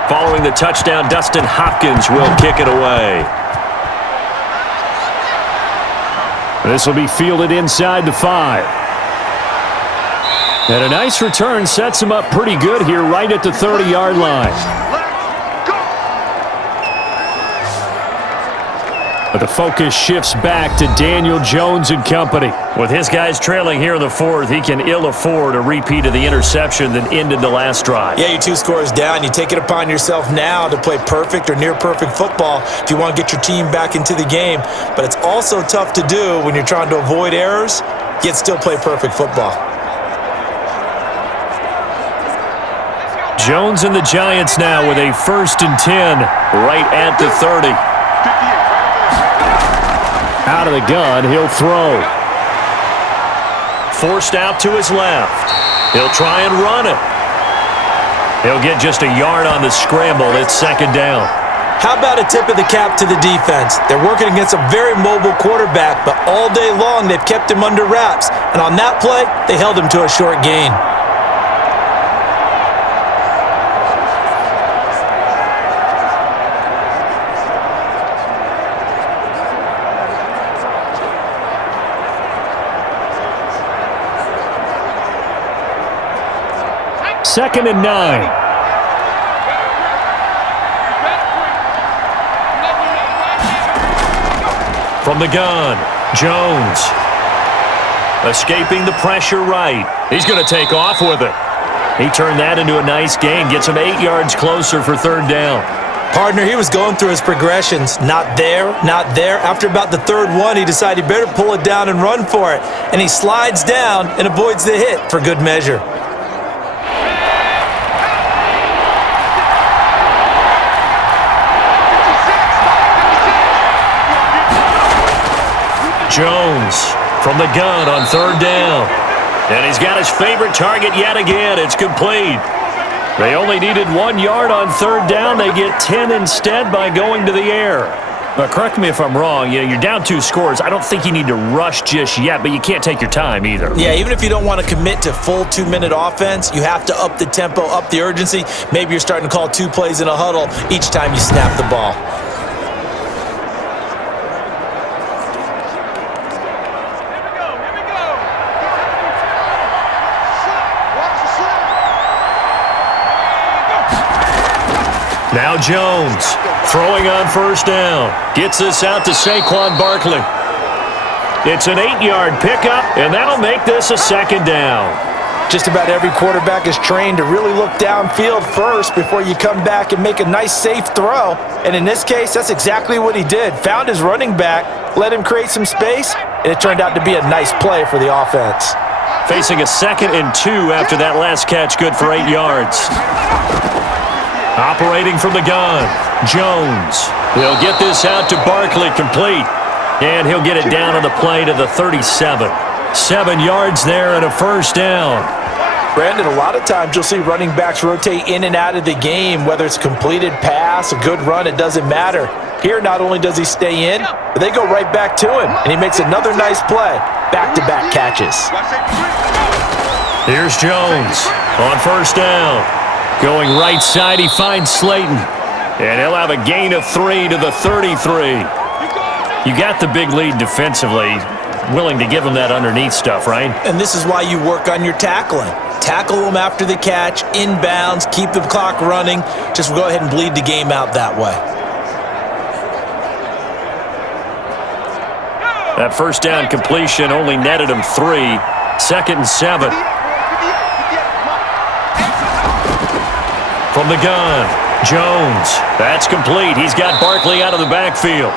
Following the touchdown, Dustin Hopkins will kick it away. This will be fielded inside the 5. And a nice return sets him up pretty good here right at the 30-yard line. But the focus shifts back to Daniel Jones and company. With his guys trailing here in the 4th, he can ill afford a repeat of the interception that ended the last drive. Yeah, you're 2 scores down. You take it upon yourself now to play perfect or near-perfect football if you want to get your team back into the game. But it's also tough to do when you're trying to avoid errors, yet still play perfect football. Jones and the Giants now with a 1st and 10 right at the 30. Out of the gun, he'll throw. Forced out to his left. He'll try and run it. He'll get just a yard on the scramble. It's 2nd down. How about a tip of the cap to the defense? They're working against a very mobile quarterback, but all day long they've kept him under wraps. And on that play, they held him to a short gain. Second and 9. From the gun, Jones. Escaping the pressure right. He's going to take off with it. He turned that into a nice gain. Gets him 8 yards closer for 3rd down. Partner, he was going through his progressions. Not there, not there. After about the 3rd one, he decided he better pull it down and run for it. And he slides down and avoids the hit for good measure. Jones from the gun on 3rd down. And he's got his favorite target yet again. It's complete. They only needed 1 yard on 3rd down. They get 10 instead by going to the air. But correct me if I'm wrong. You're down 2 scores. I don't think you need to rush just yet, but you can't take your time either. Yeah, even if you don't want to commit to full 2-minute offense, you have to up the tempo, up the urgency. Maybe you're starting to call 2 plays in a huddle each time you snap the ball. Now Jones, throwing on 1st down. Gets this out to Saquon Barkley. It's an 8-yard pickup, and that'll make this a 2nd down. Just about every quarterback is trained to really look downfield first before you come back and make a nice, safe throw. And in this case, that's exactly what he did. Found his running back, let him create some space, and it turned out to be a nice play for the offense. Facing a 2nd and 2 after that last catch, good for 8 yards. Operating from the gun, Jones. He'll get this out to Barkley, complete. And he'll get it down on the play to the 37. 7 yards there and a 1st down. Brandon, a lot of times you'll see running backs rotate in and out of the game, whether it's a completed pass, a good run, it doesn't matter. Here, not only does he stay in, but they go right back to him, and he makes another nice play. Back-to-back catches. Here's Jones on first down. Going right side, he finds Slayton. And he'll have a gain of 3 to the 33. You got the big lead defensively. Willing to give him that underneath stuff, right? And this is why you work on your tackling. Tackle them after the catch, inbounds, keep the clock running. Just go ahead and bleed the game out that way. That first down completion only netted him 3. 2nd and 7. From the gun, Jones. That's complete. He's got Barkley out of the backfield.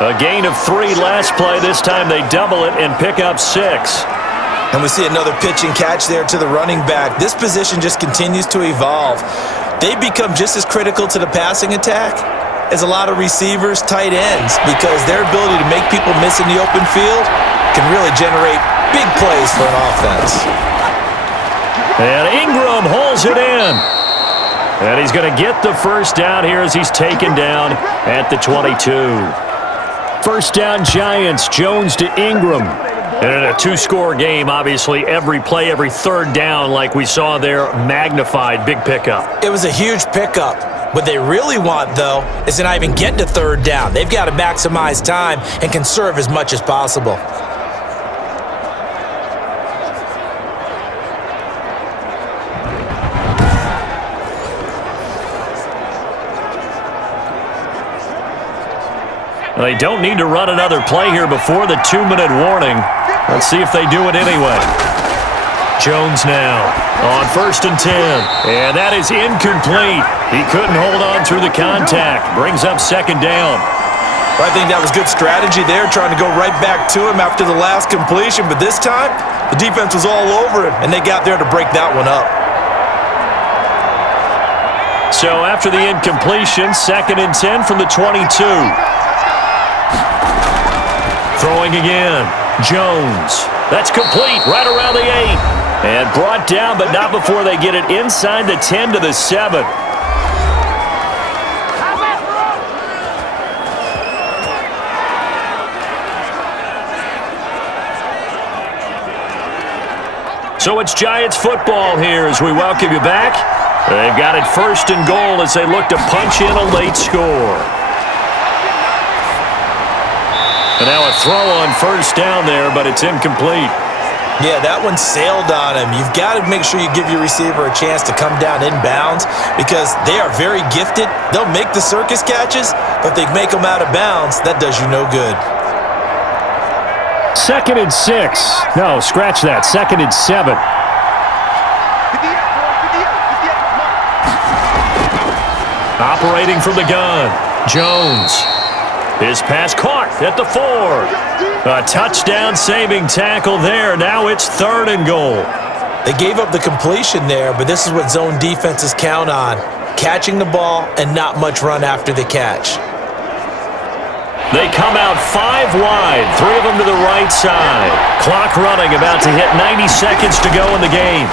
A gain of 3 last play. This time they double it and pick up 6. And we see another pitch and catch there to the running back. This position just continues to evolve. They become just as critical to the passing attack as a lot of receivers, tight ends, because their ability to make people miss in the open field can really generate big plays for an offense. And Ingram hauls it in. And he's going to get the first down here as he's taken down at the 22. First down, Giants. Jones to Ingram. And in a 2-score game, obviously, every play, every third down, like we saw there, magnified. Big pickup. It was a huge pickup. What they really want, though, is to not even get to third down. They've got to maximize time and conserve as much as possible. They don't need to run another play here before the 2-minute warning. Let's see if they do it anyway. Jones now on 1st and 10. And that is incomplete. He couldn't hold on through the contact. Brings up 2nd down. Well, I think that was good strategy there, trying to go right back to him after the last completion. But this time, the defense was all over him, and they got there to break that one up. So after the incompletion, 2nd and 10 from the 22. Throwing again. Jones. That's complete right around the 8. And brought down, but not before they get it inside the 10 to the 7. So it's Giants football here as we welcome you back. They've got it 1st and goal as they look to punch in a late score. And now a throw on 1st down there, but it's incomplete. Yeah, that one sailed on him. You've got to make sure you give your receiver a chance to come down inbounds because they are very gifted. They'll make the circus catches, but if they make them out of bounds, that does you no good. 2nd and 6. No, scratch that. 2nd and 7. Operating from the gun, Jones. His pass caught at the 4. A touchdown-saving tackle there. Now it's 3rd and goal. They gave up the completion there, but this is what zone defenses count on. Catching the ball and not much run after the catch. They come out 5 wide, 3 of them to the right side. Clock running, about to hit 90 seconds to go in the game.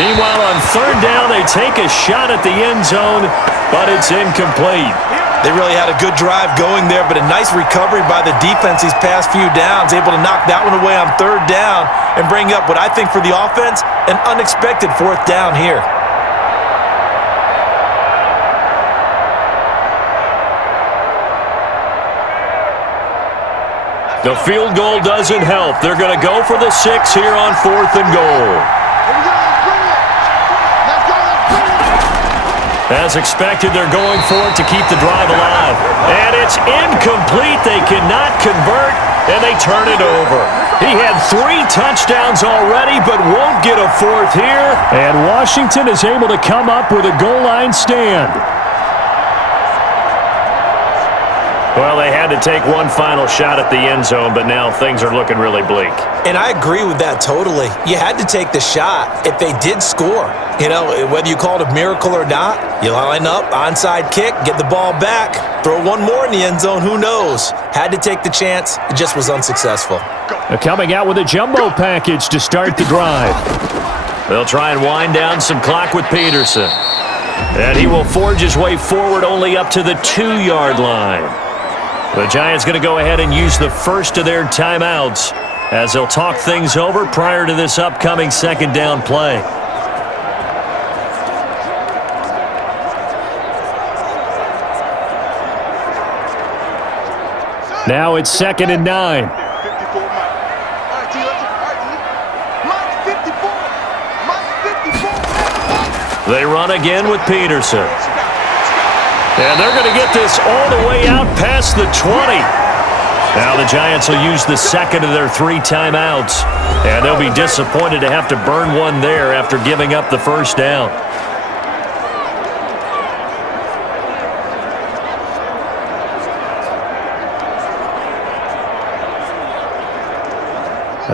Meanwhile, on 3rd down, they take a shot at the end zone, but it's incomplete. They really had a good drive going there, but a nice recovery by the defense these past few downs, able to knock that one away on 3rd down and bring up what I think for the offense, an unexpected 4th down here. The field goal doesn't help. They're going to go for the 6 here on 4th and goal. As expected, they're going for it to keep the drive alive. And it's incomplete. They cannot convert, and they turn it over. He had 3 touchdowns already, but won't get a 4th here. And Washington is able to come up with a goal line stand. Well, they had to take one final shot at the end zone, but now things are looking really bleak. And I agree with that totally. You had to take the shot if they did score. You know, whether you call it a miracle or not, you line up, onside kick, get the ball back, throw one more in the end zone, who knows? Had to take the chance. It just was unsuccessful. They're coming out with a jumbo package to start the drive. They'll try and wind down some clock with Peterson. And he will forge his way forward only up to the 2-yard line. The Giants going to go ahead and use the first of their timeouts as they'll talk things over prior to this upcoming second down play. Now it's 2nd and 9. 54 Mike. All right, T, let's Mike 54. Mike 54. They run again with Peterson. And they're going to get this all the way out past the 20. Now the Giants will use the second of their 3 timeouts. And they'll be disappointed to have to burn one there after giving up the first down.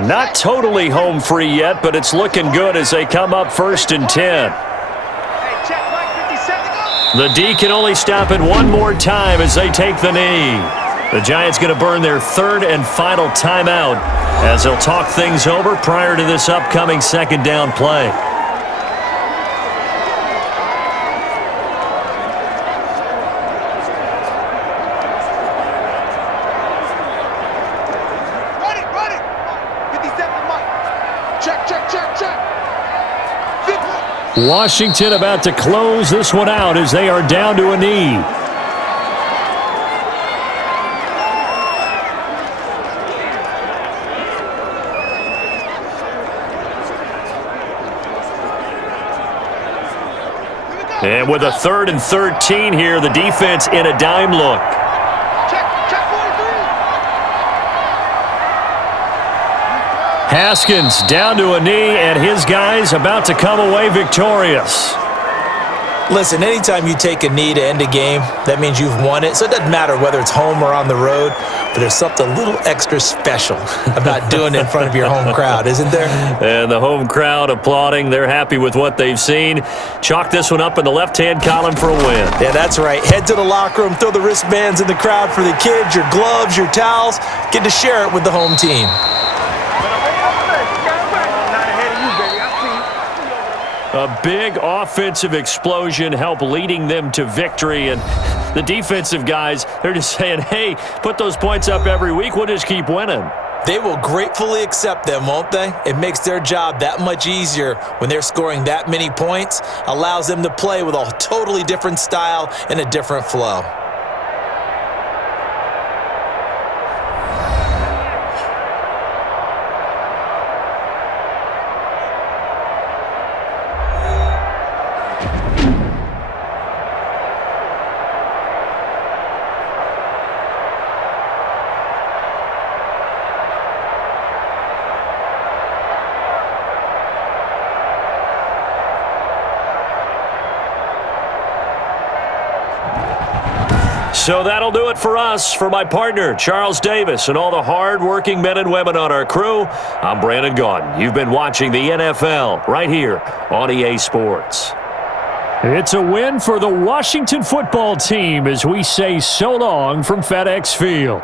Not totally home free yet, but it's looking good as they come up 1st and 10. Hey, check Mike 57. The D can only stop it one more time as they take the knee. The Giants going to burn their 3rd and final timeout as they'll talk things over prior to this upcoming second down play. Run it. 57 Mike. Check. 50. Washington about to close this one out as they are down to a knee. And with a 3rd and 13 here, the defense in a dime look. Check 43. Haskins down to a knee, and his guys about to come away victorious. Listen, anytime you take a knee to end a game, that means you've won it. So it doesn't matter whether it's home or on the road, but there's something a little extra special about doing it in front of your home crowd, isn't there? And the home crowd applauding. They're happy with what they've seen. Chalk this one up in the left-hand column for a win. Yeah, that's right. Head to the locker room, throw the wristbands in the crowd for the kids, your gloves, your towels. Get to share it with the home team. A big offensive explosion helped leading them to victory. And the defensive guys, they're just saying, hey, put those points up every week. We'll just keep winning. They will gratefully accept them, won't they? It makes their job that much easier when they're scoring that many points. Allows them to play with a totally different style and a different flow. So that'll do it for us. For my partner, Charles Davis, and all the hard-working men and women on our crew, I'm Brandon Gaudin. You've been watching the NFL right here on EA Sports. It's a win for the Washington football team as we say so long from FedEx Field.